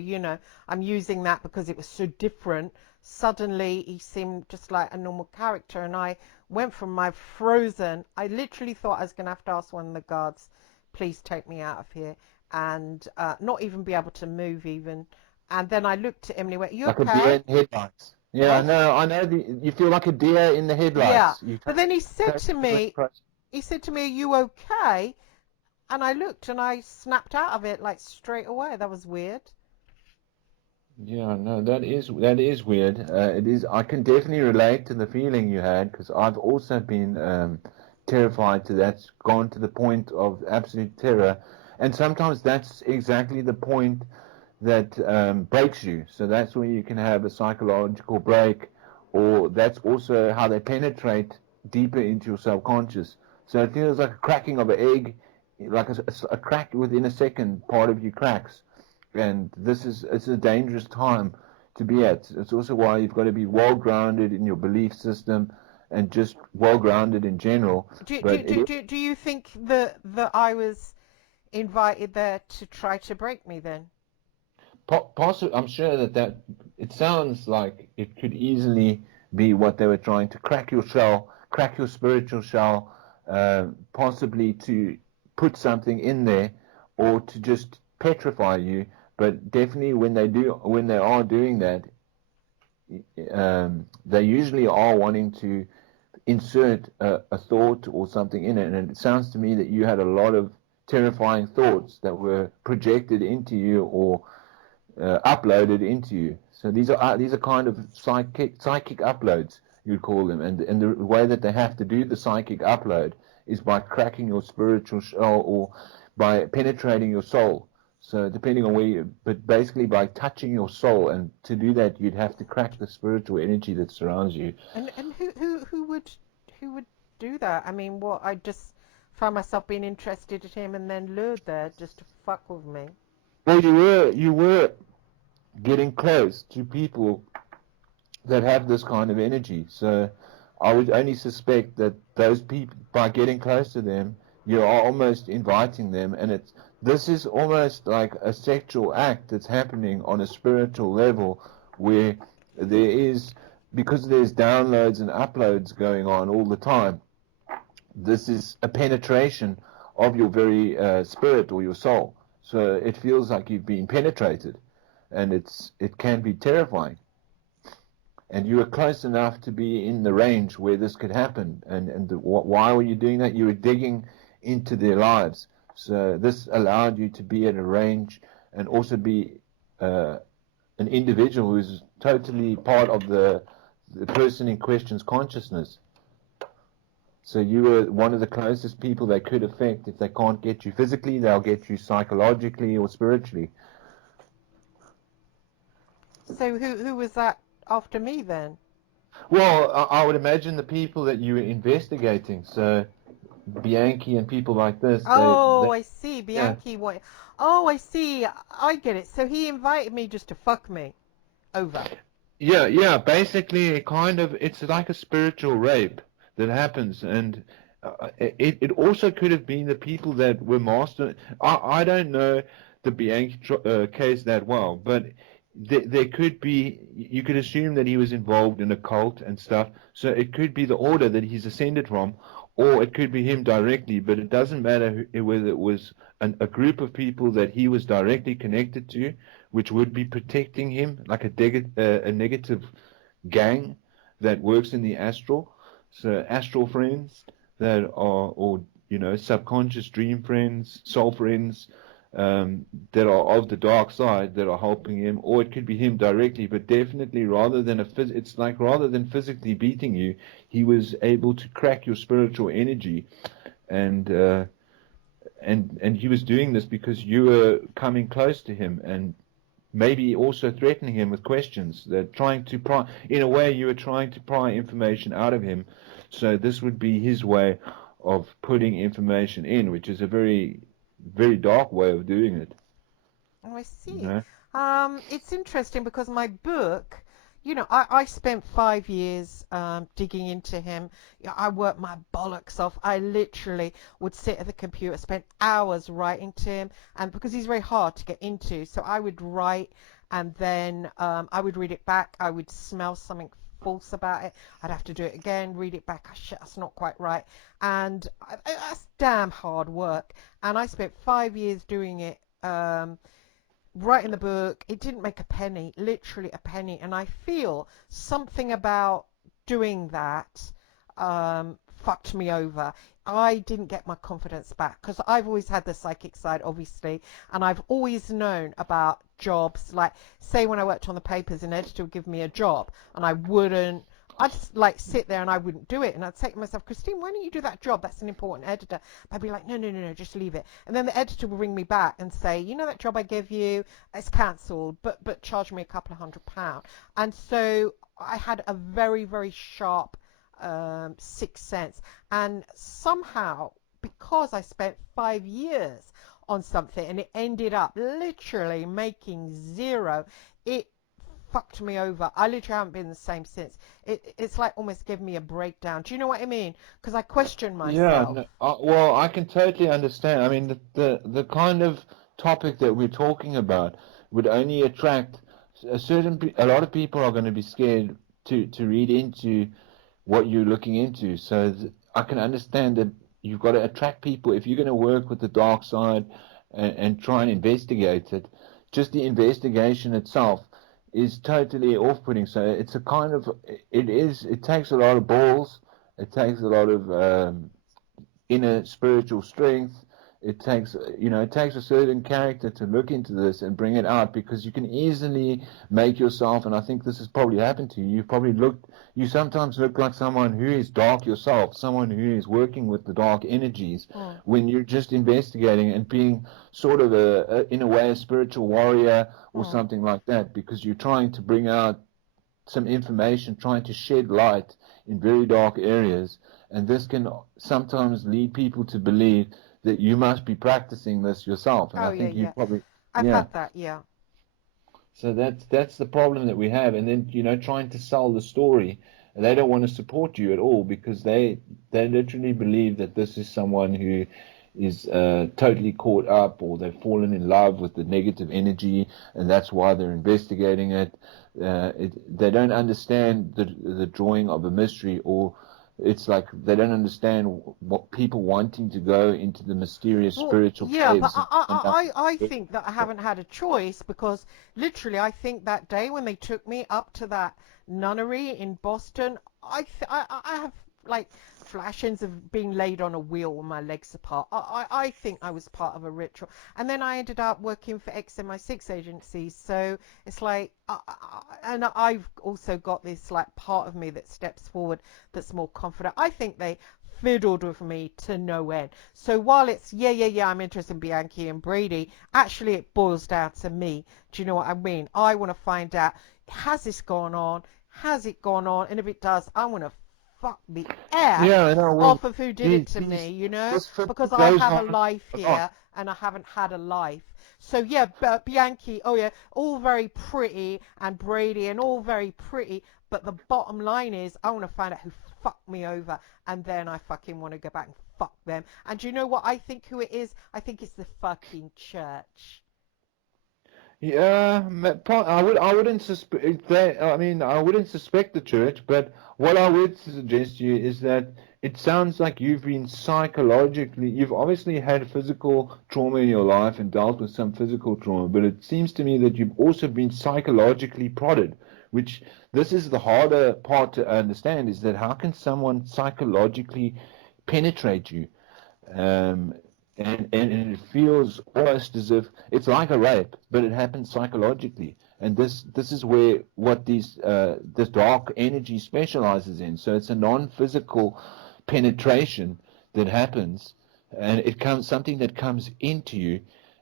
I'm using that because it was so different. Suddenly he seemed just like a normal character and I went from my frozen, I literally thought I was going to have to ask one of the guards, please take me out of here and not even be able to move even. And then I looked at him and he went, you Like a deer okay? in the headlights. Yeah, What? no, I know. You feel like a deer in the Yeah. headlights. You But then totally. he said to me, are you okay? And I looked and I snapped out of it like straight away. That was weird. Yeah, no, that is weird. It is. I can definitely relate to the feeling you had because I've also been terrified to that's gone to the point of absolute terror, and sometimes that's exactly the point that breaks you. So that's where you can have a psychological break, or that's also how they penetrate deeper into your subconscious. So it feels like a cracking of an egg, like a crack within a second, part of you cracks, and it's a dangerous time to be at. It's also why you've got to be well grounded in your belief system and just well grounded in general. But it is Do you think that I was invited there to try to break me then? possible. I'm sure that it sounds like it could easily be what they were trying to crack your shell, crack your spiritual shell, possibly to put something in there or to just petrify you. But definitely when they are doing that, they usually are wanting to insert a thought or something in it. And it sounds to me that you had a lot of terrifying thoughts that were projected into you or uploaded into you. So these are kind of psychic uploads, you'd call them, and the way that they have to do the psychic upload is by cracking your spiritual shell or by penetrating your soul. So depending on where you, but basically by touching your soul, and to do that you'd have to crack the spiritual energy that surrounds you. And who would do that? I mean, what I just found myself being interested in him and then lured there just to fuck with me. Well, you were getting close to people that have this kind of energy. So I would only suspect that those people, by getting close to them, you are almost inviting them, and this is almost like a sexual act that's happening on a spiritual level, where there is because there's downloads and uploads going on all the time. This is a penetration of your very spirit or your soul. So it feels like you've been penetrated, and it can be terrifying. and you were close enough to be in the range where this could happen. Why were you doing that? You were digging into their lives. So this allowed you to be at a range and also be an individual who's totally part of the person in question's consciousness. So you were one of the closest people they could affect. If they can't get you physically, they'll get you psychologically or spiritually. So who was that after me then? Well, I would imagine the people that you were investigating. So Bianchi and people like this, Oh, I see. yeah, Bianchi what? Oh, I see. I get it. So he invited me just to fuck me over. yeah. Basically, it's like a spiritual rape that happens, and it also could have been the people that were master. I don't know the Bianchi case that well, but there could be. You could assume that he was involved in a cult and stuff. So it could be the order that he's ascended from, or it could be him directly. But it doesn't matter whether it was a group of people that he was directly connected to, which would be protecting him, like a negative gang that works in the astral. So astral friends that are, or subconscious dream friends, soul friends, that are of the dark side that are helping him, or it could be him directly. But definitely, it's like rather than physically beating you, he was able to crack your spiritual energy, and and he was doing this because you were coming close to him and maybe also threatening him with questions. They're trying to pry, in a way, you were trying to pry information out of him. So this would be his way of putting information in, which is a very, very dark way of doing it. Oh, I You see. know? It's interesting because my book, I spent 5 years digging into him. I worked my bollocks off. I literally would sit at the computer, spend hours writing to him, and because he's very hard to get into, so I would write and then I would read it back. I would smell something false about it. I'd have to do it again, read it back. Oh, shit, that's not quite right. And that's damn hard work. And I spent 5 years doing it. Writing the book, it didn't make a penny, literally a penny. And I feel something about doing that fucked me over. I didn't get my confidence back because I've always had the psychic side, obviously, and I've always known about jobs. Like, say, when I worked on the papers, an editor would give me a job, and I'd just like sit there and I wouldn't do it. And I'd say to myself, Christine, why don't you do that job? That's an important editor. But I'd be like, no, just leave it. And then the editor will ring me back and say, you know that job I gave you, it's cancelled, but charge me a couple of £100. And so I had a very, very sharp sixth sense. And somehow, because I spent 5 years on something and it ended up literally making zero, it fucked me over. I literally haven't been the same since. It's like almost giving me a breakdown. Do you know what I mean? Because I question Yeah, myself. no, well, I can totally understand. I mean, the kind of topic that we're talking about would only attract a lot of people are going to be scared to read into what you're looking into. So I can understand that you've got to attract people if you're going to work with the dark side and try and investigate it. Just the investigation itself is totally off-putting. So it's a kind of it takes a lot of balls. It takes a lot of inner spiritual strength. It takes a certain character to look into this and bring it out because you can easily make yourself, and I think this has probably happened to you. You sometimes look like someone who is dark yourself, someone who is working with the dark energies Hmm. when you're just investigating and being sort of in a way, a spiritual warrior or Hmm. something like that because you're trying to bring out some information, trying to shed light in very dark areas. And this can sometimes lead people to believe that you must be practicing this yourself. And Oh I yeah, think you yeah. probably, I've yeah. had that. Yeah. So that's the problem that we have. And then, trying to sell the story. They don't want to support you at all because they literally believe that this is someone who is totally caught up or they've fallen in love with the negative energy and that's why they're investigating it. They don't understand the drawing of a mystery, or it's like they don't understand what people wanting to go into the mysterious Well, spiritual yeah, but caves and find out. I think that I haven't had a choice because literally I think that day when they took me up to that nunnery in Boston, I have like flashings of being laid on a wheel with my legs apart. I think I was part of a ritual, and then I ended up working for XMI6 agencies. So it's like, and I've also got this like part of me that steps forward, that's more confident. I think they fiddled with me to no end. So while it's yeah, I'm interested in Bianchi and Brady, actually it boils down to me. Do you know what I mean? I want to find out, has this gone on? Has it gone on? And if it does, I want to fuck the F Yeah, no, well, off of who did it to these me, you know? this fit Because I goes have a on life a lot. here and I haven't had a life. So yeah, Bianchi, oh yeah, all very pretty, and Brady, and all very pretty. But the bottom line is, I want to find out who fucked me over, and then I fucking want to go back and fuck them. And do you know what I think who it is? I think it's the fucking church. Yeah, I wouldn't suspect that. I mean, I wouldn't suspect the church, but what I would suggest to you is that it sounds like you've been psychologically, you've obviously had physical trauma in your life and dealt with some physical trauma, but it seems to me that you've also been psychologically prodded, which this is the harder part to understand, is that how can someone psychologically penetrate you? Um, and it feels almost as if it's like a rape, but it happens psychologically. And this is where what this dark energy specializes in. So it's a non-physical penetration that happens, and it comes something that comes into you,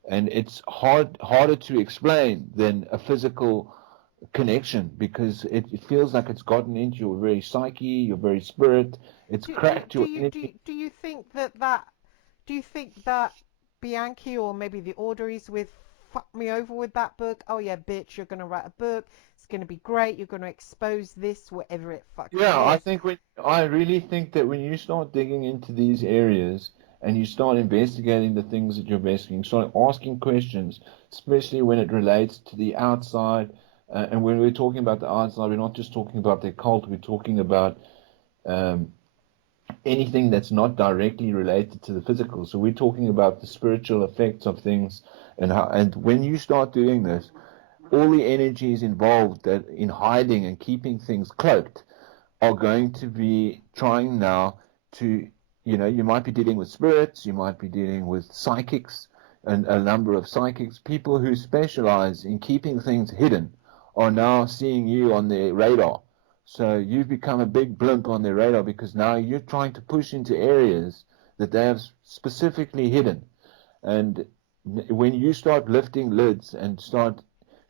and it's harder to explain than a physical connection because it feels like it's gotten into your very psyche, your very spirit. It's cracked your energy. Do you think that do you think that Bianchi or maybe the Orderies with fuck me over with that book? Oh yeah, bitch, you're gonna write a book. It's gonna be great. You're gonna expose this, whatever it fucking Yeah, is. I really think that when you start digging into these areas and you start investigating the things that you're investigating, start asking questions, especially when it relates to the outside, and when we're talking about the outside, we're not just talking about the occult, we're talking about um, anything that's not directly related to the physical. So we're talking about the spiritual effects of things and when you start doing this, all the energies involved that in hiding and keeping things cloaked are going to be trying now to, you might be dealing with spirits, you might be dealing with psychics, and a number of psychics, people who specialize in keeping things hidden are now seeing you on their radar. So you've become a big blimp on their radar because now you're trying to push into areas that they have specifically hidden. And when you start lifting lids and start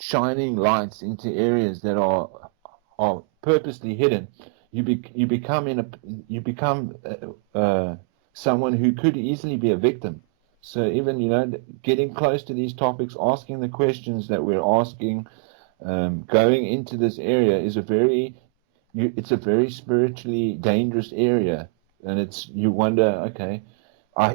shining lights into areas that are purposely hidden, you become someone who could easily be a victim. So even getting close to these topics, asking the questions that we're asking, going into this area is it's a very spiritually dangerous area, and you wonder, okay,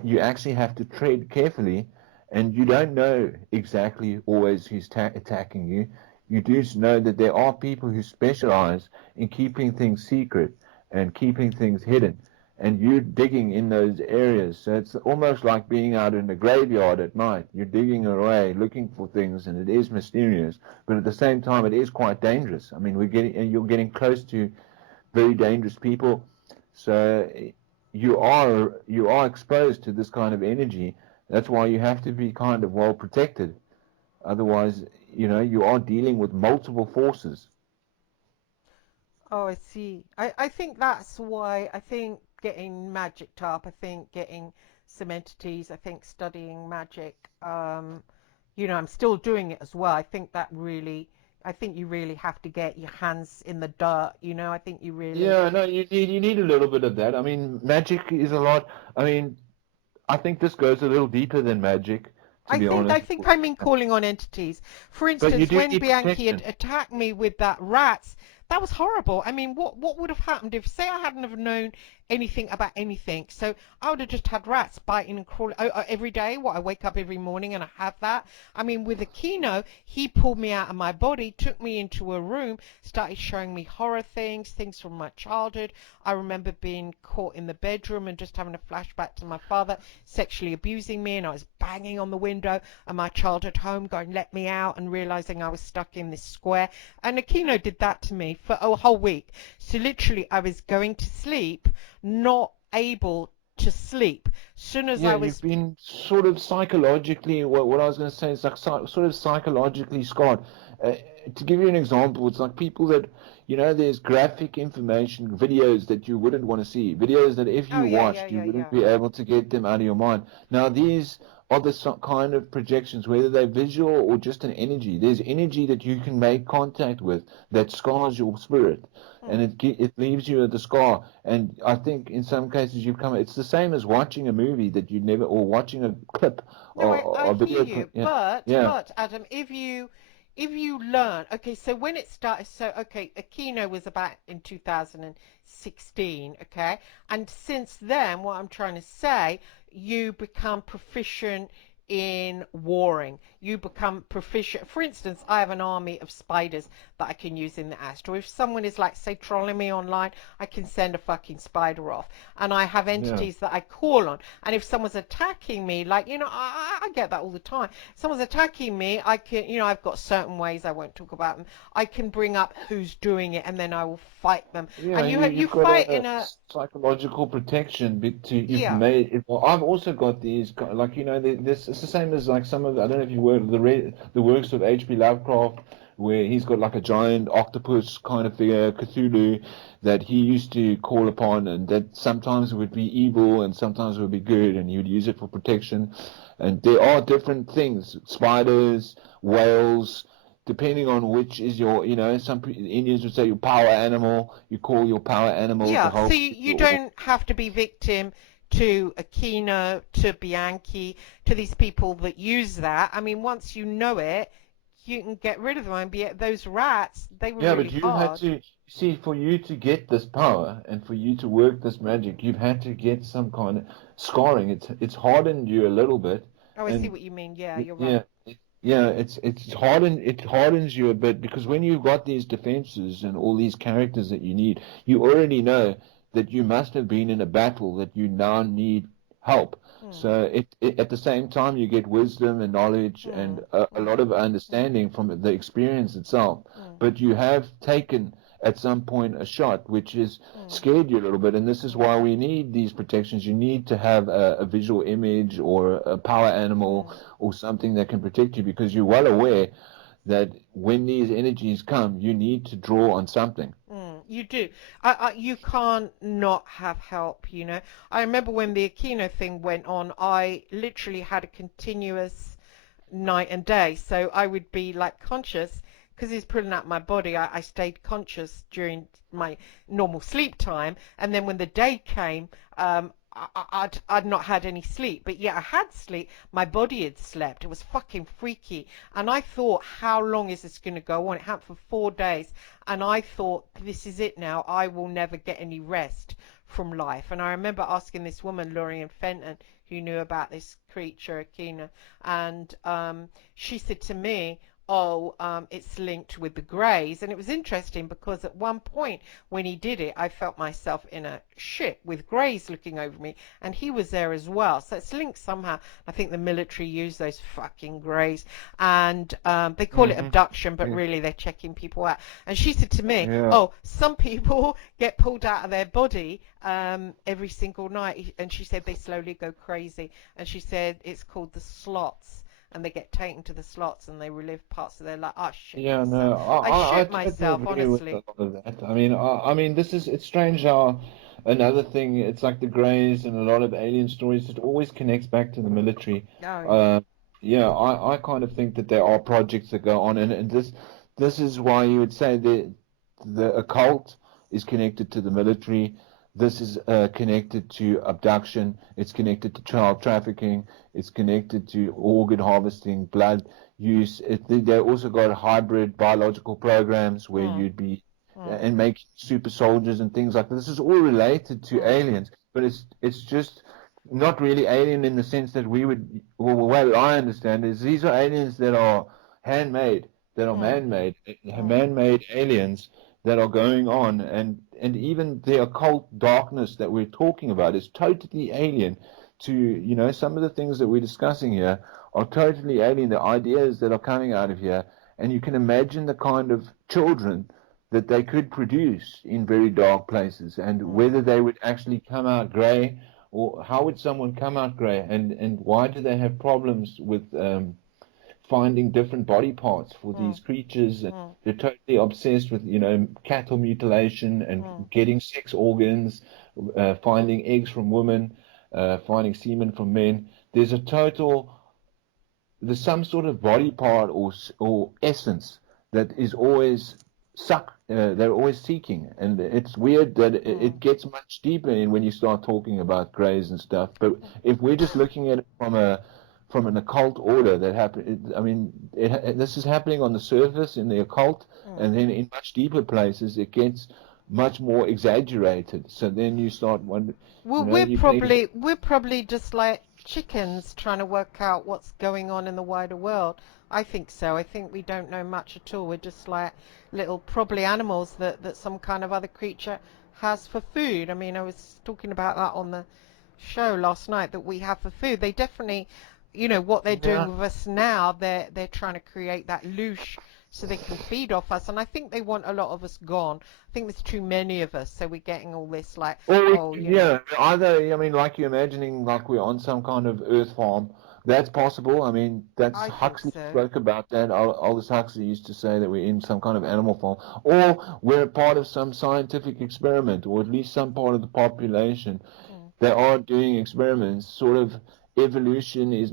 you actually have to tread carefully, and you don't know exactly always who's attacking you. You do know that there are people who specialize in keeping things secret and keeping things hidden, and you're digging in those areas. So it's almost like being out in the graveyard at night. You're digging away, looking for things, and it is mysterious, but at the same time, it is quite dangerous. I mean, you're getting close to very dangerous people. So you are exposed to this kind of energy. That's why you have to be kind of well protected. Otherwise, you are dealing with multiple forces. Oh, I see. I think that's why I think getting magicked up, I think getting some entities, I think studying magic, I'm still doing it as well. I think you really have to get your hands in the dirt, I think you really. Yeah, no, you need a little bit of that. I mean, magic is a lot. I mean, I think this goes a little deeper than magic, to be I honest. think I mean calling on entities. For But you instance, do when need Bianchi had protection. attacked me with that rats, that was horrible. I mean, what would have happened if, say, I hadn't have known anything about anything? So I would have just had rats biting and crawling every day. What, I wake up every morning and I have that. I mean, with Aquino, he pulled me out of my body, took me into a room, started showing me horror things, things from my childhood. I remember being caught in the bedroom and just having a flashback to my father sexually abusing me, and I was banging on the window of my childhood home, going, "Let me out," and realizing I was stuck in this square. And Aquino did that to me me for a whole week. So literally, I was going to sleep, not able to sleep. Soon as Yeah, I you've was, been sort of psychologically, what I was going to say is like sort of psychologically scarred. To give you an example, it's like people that, there's graphic information, videos that you wouldn't want to see, videos that if oh you yeah, yeah, watched, you yeah, wouldn't yeah. be able to get them out of your mind. Now, these are the kind of projections, whether they're visual or just an energy. There's energy that you can make contact with that scars your spirit, and Hmm. it leaves you at the scar. And I think in some cases it's the same as watching a movie that you never, or watching a clip No, I or hear video you, clip. Yeah, but yeah, Adam, if you learn, okay, so when it started, so okay, Aquino was about in 2016, okay, and since then, what I'm trying to say, you become proficient in warring. You become proficient. For instance, I have an army of spiders that I can use in the astral. If someone is like, say, trolling me online, I can send a fucking spider off. And I have yeah. entities that I call on. And if someone's attacking me, like, I get that all the time. If someone's attacking me, I can, I've got certain ways, I won't talk about them. I can bring up who's doing it and then I will fight them. Yeah, And you you've got fight in a a, psychological protection you've yeah. made it. Well, I've also got these like this. It's the same as like some of I don't know if you work the works of H.P. Lovecraft, where he's got like a giant octopus kind of figure, Cthulhu, that he used to call upon, and that sometimes would be evil and sometimes would be good, and he would use it for protection. And there are different things: spiders, whales, depending on which is your, Indians would say your power animal. You call your power animal to Yeah, so help you you. Or, don't have to be victim to Aquino, to Bianchi, to these people that use that. I mean, once you know it, you can get rid of them. And be those rats, they were yeah, really but you had hard. to see for you to get this power and for you to work this magic, you've had to get some kind of scarring. It's hardened you a little bit, Oh, I see and what you mean. Yeah, you're yeah, right. yeah, it hardens you a bit because when you've got these defenses and all these characters that you need, you already know that you must have been in a battle that you now need help. Hmm, So at the same time you get wisdom and knowledge hmm, and a hmm, lot of understanding from the experience itself. hmm, But you have taken at some point a shot which has hmm, scared you a little bit, and this is why we need these protections. You need to have a visual image or a power animal hmm, or something that can protect you because you're well aware that when these energies come, you need to draw on something. You do. You can't not have help. I remember when the Aquino thing went on, I literally had a continuous night and day. So I would be like conscious because he's pulling out my body. I stayed conscious during my normal sleep time, and then when the day came, I'd not had any sleep, but yeah, I had sleep. My body had slept. It was fucking freaky, and I thought, how long is this going to go on? It happened for 4 days, and I thought, this is it now. I will never get any rest from life. And I remember asking this woman, Lorien Fenton, who knew about this creature, Akina, and she said to me, oh, it's linked with the Greys. And it was interesting because at one point when he did it, I felt myself in a ship with Greys looking over me, and he was there as well. So it's linked somehow. I think the military use those fucking Greys, and they call it Hmm. abduction, but Yeah, really they're checking people out. And she said to me, yeah, oh, some people get pulled out of their body every single night, and she said they slowly go crazy, and she said it's called the slots, and they get taken to the slots and they relive parts of their life. I shit yeah. myself. No, I I shit totally myself, agree with a honestly. lot of that. I mean, it's strange how another thing. It's like the Greys and a lot of alien stories. It always connects back to the military. Oh yeah. Uh, yeah, I kind of think that there are projects that go on, and this is why you would say the occult is connected to the military. This is connected to abduction. It's connected to child trafficking. It's connected to organ harvesting, blood use. They also got hybrid biological programs where Mm, you'd be mm, and make super soldiers and things like this. This is all related to mm, aliens, but it's just not really alien in the sense that we would. Well, the way I understand is these are aliens that are handmade, that are mm, man-made, mm, man-made aliens that are going on, and even the occult darkness that we're talking about is totally alien to some of the things that we're discussing here are totally alien. The ideas that are coming out of here, and you can imagine the kind of children that they could produce in very dark places, and whether they would actually come out grey, or how would someone come out grey, and why do they have problems with finding different body parts for these creatures. And mm, they're totally obsessed with, cattle mutilation and mm, getting sex organs, finding eggs from women, finding semen from men. There's a total, there's some sort of body part or essence that is always they're always seeking, and it's weird that it mm. gets much deeper in when you start talking about grays and stuff. But if we're just looking at it from an occult order that happened, I mean, this is happening on the surface in the occult, and then in much deeper places it gets much more exaggerated. So then you start wondering, Well, you can. we're probably just like chickens trying to work out what's going on in the wider world. I think so. I think we don't know much at all. We're just like little probably animals that some kind of other creature has for food. I mean, I was talking about that on the show last night that we have for food. They definitely, what they're doing Yeah. with us now, they're trying to create that loosh so they can feed off us. And I think they want a lot of us gone. I think there's too many of us, so we're getting all this like, Or oh, yeah, either I mean, like you're imagining, like we're on some kind of Earth farm. That's possible. I mean, that's I think Huxley so. spoke about that. Aldous Huxley used to say that we're in some kind of animal farm, or we're a part of some scientific experiment, or at least some part of the population. Mm, They are doing experiments. Sort of evolution is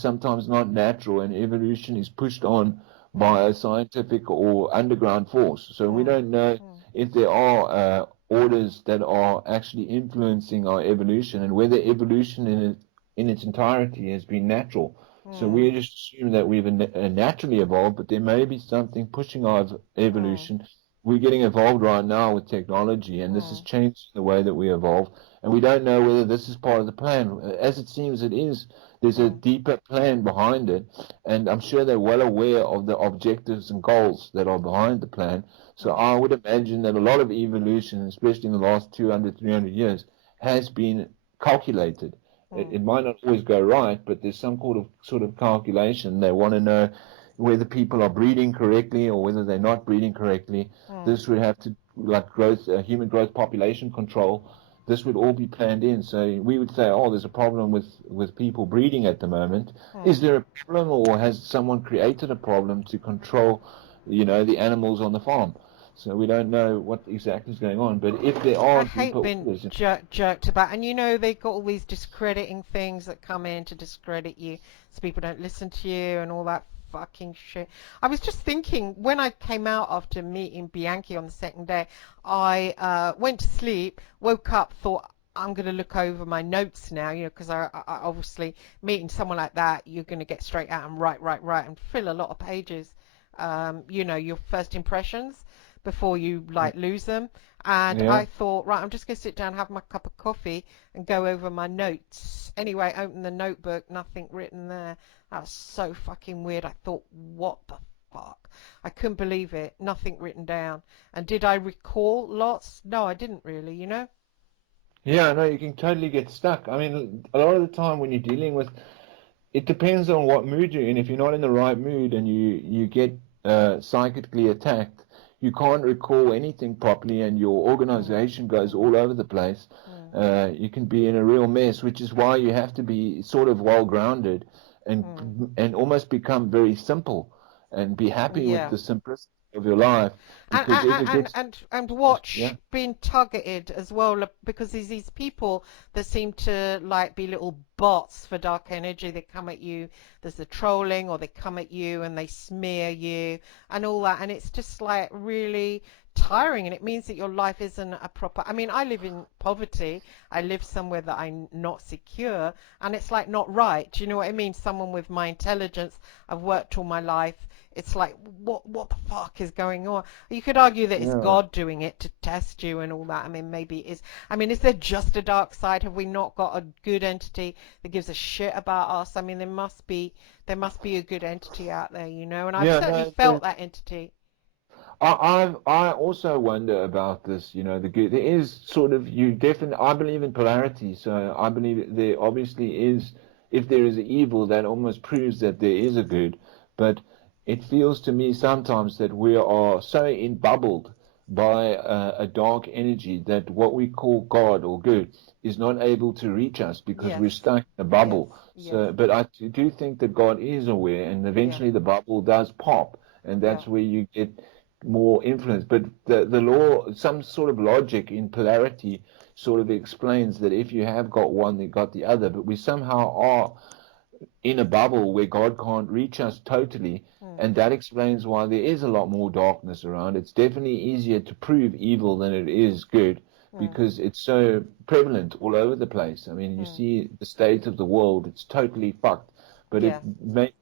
sometimes not natural, and evolution is pushed on mm, by a scientific or underground force. So we mm, don't know mm, if there are orders that are actually influencing our evolution, and whether evolution in its entirety has been natural. So we mm, just assume that we've naturally evolved, but there may be something pushing our mm, evolution. We're getting evolved right now with technology, and this has mm, changed the way that we evolve. And we don't know whether this is part of the plan. As it seems, it is. There's a mm, deeper plan behind it, and I'm sure they're well aware of the objectives and goals that are behind the plan. So mm, I would imagine that a lot of evolution, especially in the last 200, 300 years, has been calculated. mm, It might not always go right, but there's some sort of calculation. They want to know whether people are breeding correctly or whether they're not breeding correctly. mm, This would have to, like growth, human growth, population control. This would all be planned in. So we would say, oh, there's a problem with people breeding at the moment. Is mm. there a problem, or has someone created a problem to control, the animals on the farm? So we don't know what exactly is going on. But if there I are deeper hate being orders, jerked about. And they've got all these discrediting things that come in to discredit you so people don't listen to you and all that fucking shit. I was just thinking when I came out after meeting Bianchi on the second day, I went to sleep, woke up, thought, I'm going to look over my notes now, because I obviously meeting someone like that, you're going to get straight out and write, and fill a lot of pages, your first impressions before you like lose them. And yeah. I thought, right, I'm just going to sit down, have my cup of coffee, and go over my notes. Anyway, open the notebook, nothing written there. That was so fucking weird. I thought, what the fuck? I couldn't believe it. Nothing written down. And did I recall lots? No, I didn't really. Yeah, no, you can totally get stuck. I mean, a lot of the time when you're dealing with, it depends on what mood you're in. If you're not in the right mood and you get psychically attacked, you can't recall anything properly, and your Mm, organization goes all over the place. mm, You can be in a real mess, which is why you have to be sort of well grounded and mm. and almost become very simple and be happy with Yeah. the simplicity of your life. and Because if it and gets, and and watch yeah, being targeted as well, because there's these people that seem to like be little bots for dark energy. They come at you, there's the trolling, or they come at you and they smear you and all that, and it's just like really tiring, and it means that your life isn't a proper. I mean, I live in poverty. I live somewhere that I'm not secure, and it's like not right. Do you know what I mean? Someone with my intelligence, I've worked all my life. It's like, what the fuck is going on? You could argue that it's yeah. God doing it to test you and all that. I mean, maybe it is. I mean, is there just a dark side? Have we not got a good entity that gives a shit about us? I mean, there must be a good entity out there. And I've Yeah, certainly no, felt that entity. I also wonder about this. The good. There is sort of you definitely. I believe in polarity, so I believe there obviously is. If there is evil, that almost proves that there is a good. But it feels to me sometimes that we are so embubbled by a dark energy, that what we call God or good is not able to reach us because Yes. we're stuck in a Yes. bubble. Yes. So, but I do think that God is aware, and Yeah. eventually the bubble does pop, and Yeah. that's where you get more influence. But the law, some sort of logic in polarity, sort of explains that if you have got one, you got the other. But we somehow are in a bubble where God can't reach us totally. Mm. And that explains why there is a lot more darkness around. It's definitely easier to prove evil than it is good Mm. because it's so prevalent all over the place. I mean, you Mm. see the state of the world, it's totally fucked. But Yeah.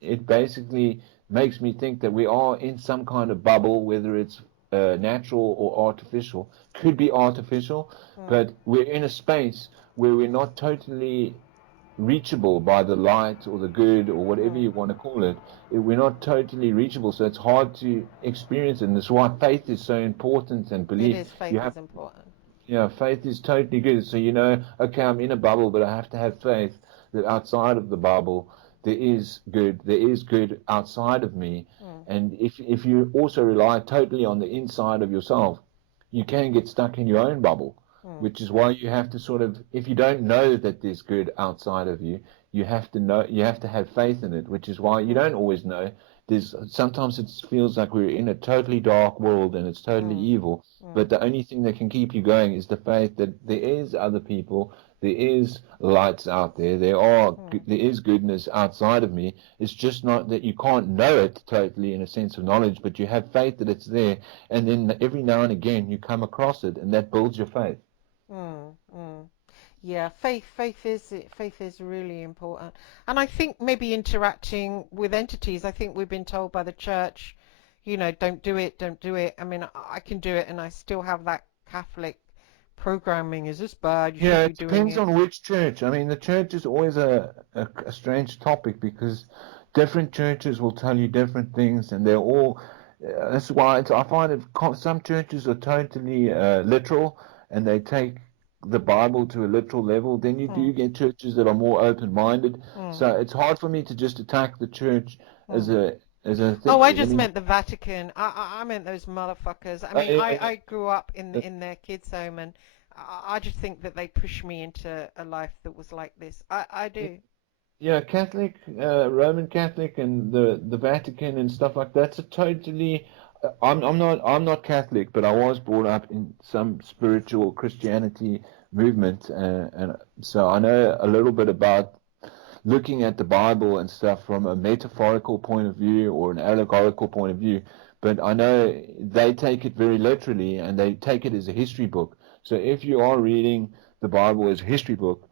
it basically makes me think that we are in some kind of bubble, whether it's natural or artificial. Could be artificial, Mm. but we're in a space where we're not totally reachable by the light or the good or whatever Mm. you want to call it. We're not totally reachable, so it's hard to experience it. And that's why faith is so important and It belief. is. Faith You is have, important. yeah, faith is totally good. So you know, okay, I'm in a bubble, but I have to have faith that outside of the bubble there is good. There is good outside of me. Mm. And if you also rely totally on the inside of yourself, you can get stuck in your own bubble, Mm. which is why you have to sort of, if you don't know that there's good outside of you, you have to know, you have to have faith in it, which is why you Mm. don't always know. There's sometimes it feels like we're in a totally dark world and it's totally Mm. evil, Mm. but the only thing that can keep you going is the faith that there is other people, there is lights out there, Mm. there is goodness outside of me. It's just not that you can't know it totally in a sense of knowledge, but you have faith that it's there, and then every now and again you come across it, and that builds your faith. Mm. Mm. Yeah, faith is really important, and I think maybe interacting with entities. I think we've been told by the church, don't do it, don't do it. I mean, I can do it, and I still have that Catholic programming. Is this bad? You Yeah, shouldn't be it doing depends it. on which church. I mean, the church is always a strange topic because different churches will tell you different things, and they're all. That's why I find some churches are totally literal, and they take the Bible to a literal level. Then you do Mm. get churches that are more open-minded. Mm. So it's hard for me to just attack the church as Mm. a Oh, I thing. I just mean, meant the Vatican. I meant those motherfuckers. I mean, yeah, I grew up in yeah, in their kids' home, and I just think that they pushed me into a life that was like this. I yeah. do. Yeah, Catholic, Roman Catholic, and the Vatican and stuff like that's a totally. I'm not Catholic, but I was brought up in some spiritual Christianity movement, and so I know a little bit about looking at the Bible and stuff from a metaphorical point of view or an allegorical point of view. But I know they take it very literally, and they take it as a history book. So if you are reading the Bible as a history book,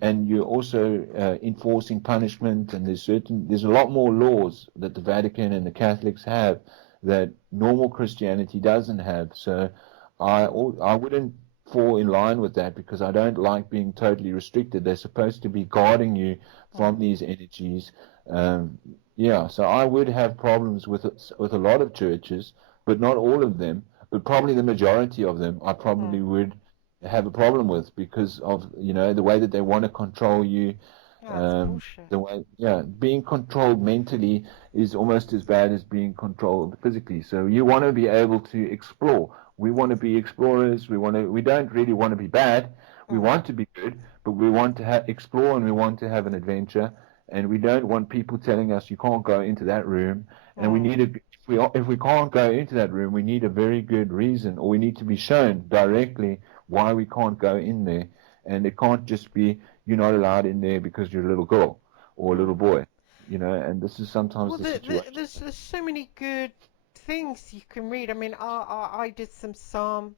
and you're also enforcing punishment, and there's a lot more laws that the Vatican and the Catholics have that normal Christianity doesn't have. So I wouldn't fall in line with that because I don't like being totally restricted. They're supposed to be guarding you from Mm. these energies. Um, yeah, so I would have problems with a lot of churches, but not all of them. But probably the majority of them, I probably Mm. would have a problem with because of the way that they want to control you. Yeah, it's bullshit. The way, yeah, being controlled mentally is almost as bad as being controlled physically. So you want to be able to explore. We want to be explorers. We don't really want to be bad. We Mm. want to be good, but we want to explore and we want to have an adventure. And we don't want people telling us you can't go into that room. And we Mm. need if we can't go into that room, we need a very good reason, or we need to be shown directly why we can't go in there. And it can't just be you're not allowed in there because you're a little girl or a little Mm. boy, and this is sometimes Well, the situation. there's so many good things you can read. I mean, I did some psalm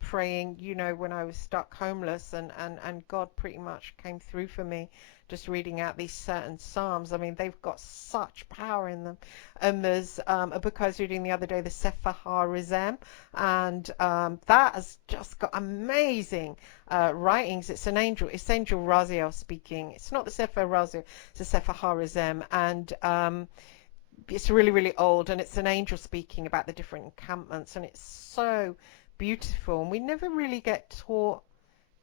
praying, when I was stuck homeless, and God pretty much came through for me just reading out these certain psalms. I mean, they've got such power in them. And there's a book I was reading the other day, the Sefer HaRizem, and that has just got amazing writings. It's Angel Raziel speaking. It's not the Sefer Raziel, it's the Sefer HaRizem, and it's really, really old, and it's an angel speaking about the different encampments, and it's so beautiful. And we never really get taught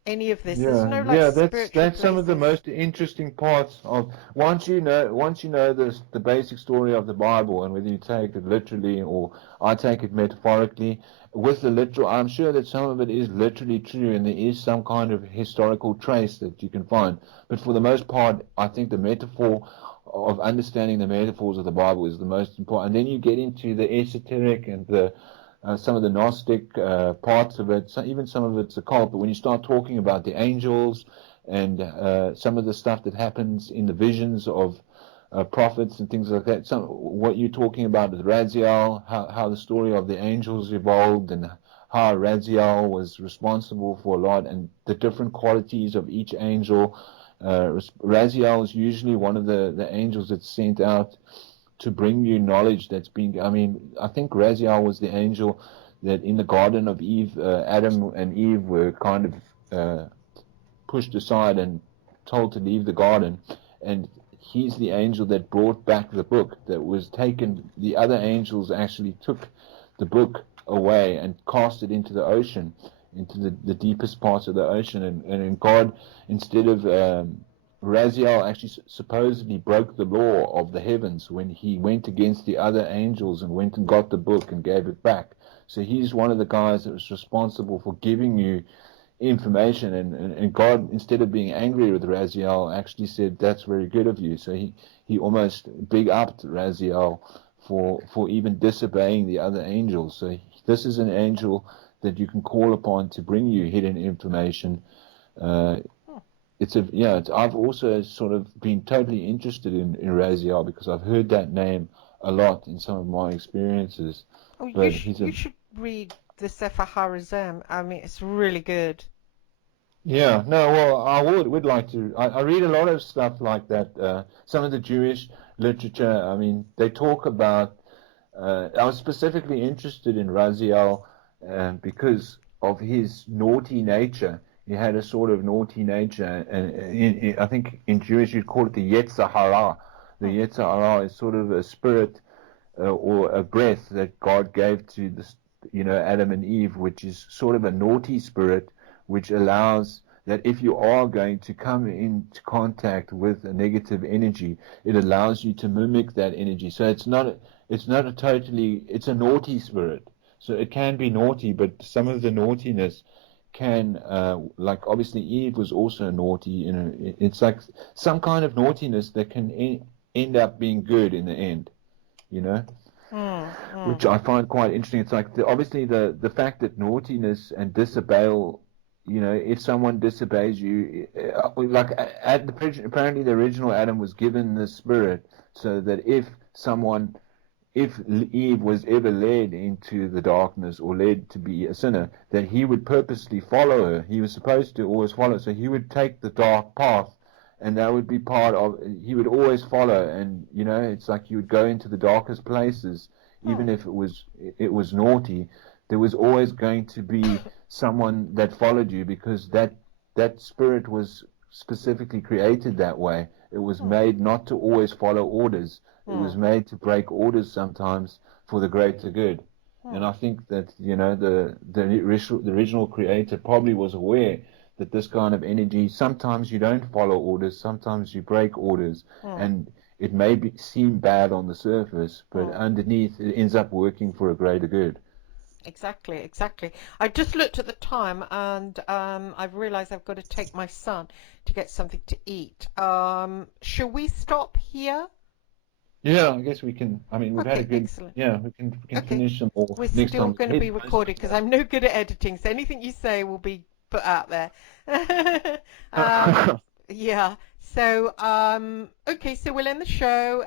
any of this. There's Yeah, no like yeah, spiritual that's some of the places. most interesting parts of once you know the basic story of the Bible, and whether you take it literally or I take it metaphorically. With the literal, I'm sure that some of it is literally true, and there is some kind of historical trace that you can find. But for the most part, I think the metaphor of understanding the metaphors of the Bible is the most important. And then you get into the esoteric and the some of the Gnostic parts of it, even some of it's occult. But when you start talking about the angels and some of the stuff that happens in the visions of prophets and things like that, what you're talking about with Raziel, how the story of the angels evolved, and how Raziel was responsible for a lot, and the different qualities of each angel. Raziel is usually one of the angels that's sent out to bring you knowledge that's being. I mean, I think Raziel was the angel that in the Garden of Eve, Adam and Eve were kind of pushed aside and told to leave the garden, and he's the angel that brought back the book that was taken. The other angels actually took the book away and cast it into the ocean, into the deepest parts of the ocean, and God, instead of Raziel actually supposedly broke the law of the heavens when he went against the other angels and went and got the book and gave it back. So he's one of the guys that was responsible for giving you information, and God, instead of being angry with Raziel, actually said, that's very good of you. So he almost big upped Raziel for even disobeying the other angels. So this is an angel that you can call upon to bring you hidden information. Uh, I've also sort of been totally interested in Raziel because I've heard that name a lot in some of my experiences. Oh, But he's you a should read the Sefer Harazim. I mean, it's really good. Yeah, no, well, I would like to. I read a lot of stuff like that. Some of the Jewish literature. I mean, they talk about. I was specifically interested in Raziel because of his naughty nature. He had a sort of naughty nature, and I think in Jewish you'd call it the Yetzer Hara. The Hmm. Yetzer Hara is sort of a spirit or a breath that God gave to Adam and Eve, which is sort of a naughty spirit, which allows that if you are going to come into contact with a negative energy, it allows you to mimic that energy. So it's not a totally, it's a naughty spirit. So it can be naughty, but some of the naughtiness can, like obviously Eve was also naughty. It's like some kind of naughtiness that can end up being good in the end, you know, Hmm. Hmm. which I find quite interesting. It's like obviously the fact that naughtiness and disobeyal, if someone disobeys you, like apparently the original Adam was given the spirit so that if Eve was ever led into the darkness or led to be a sinner, that he would purposely follow her. He was supposed to always follow. So he would take the dark path, and that would be part of. He would always follow, and it's like you would go into the darkest places, Hmm. even if it was naughty. There was always going to be someone that followed you because that spirit was specifically created that way. It was Hmm. made not to always follow orders. It Hmm. was made to break orders sometimes for the greater good. And Hmm. I think that the original creator probably was aware that this kind of energy, sometimes you don't follow orders, sometimes you break orders, Hmm. and it may seem bad on the surface, but Hmm. underneath it ends up working for a greater good. Exactly, exactly. I just looked at the time and I've realized I've got to take my son to get something to eat. Shall we stop here? Yeah, I guess we can. I mean, we've had a Okay, good. excellent. Yeah, we can Okay, finish them all we're next still time. going to be recorded because I'm no good at editing, so anything you say will be put out there. um, yeah. So, okay, so we'll end the show.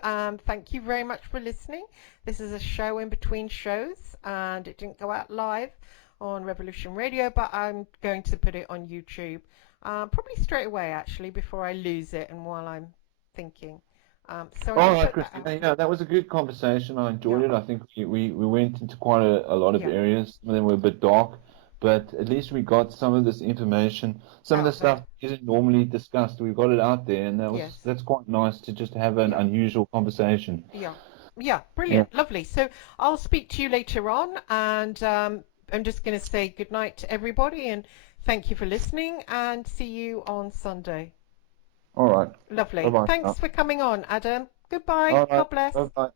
Thank you very much for listening. This is a show in between shows, and it didn't go out live on Revolution Radio, but I'm going to put it on YouTube, probably straight away, actually, before I lose it and while I'm thinking. So I'm All going to right, put that Christina. out Yeah, there. that was a good conversation. I Yeah, enjoyed it. I think we went into quite a lot of yeah, areas. Some of them were a bit dark, but at least we got some of this information. Some of the out there. stuff isn't normally discussed. We got it out there, and Yes. that's quite nice to just have an Yeah. unusual conversation. Yeah. Yeah. Yeah. Brilliant. Lovely. So I'll speak to you later on, and I'm just going to say good night to everybody and thank you for listening, and see you on Sunday. All right. Lovely. Bye-bye. Thanks for coming on, Adam. Goodbye. All right. God bless. Bye-bye.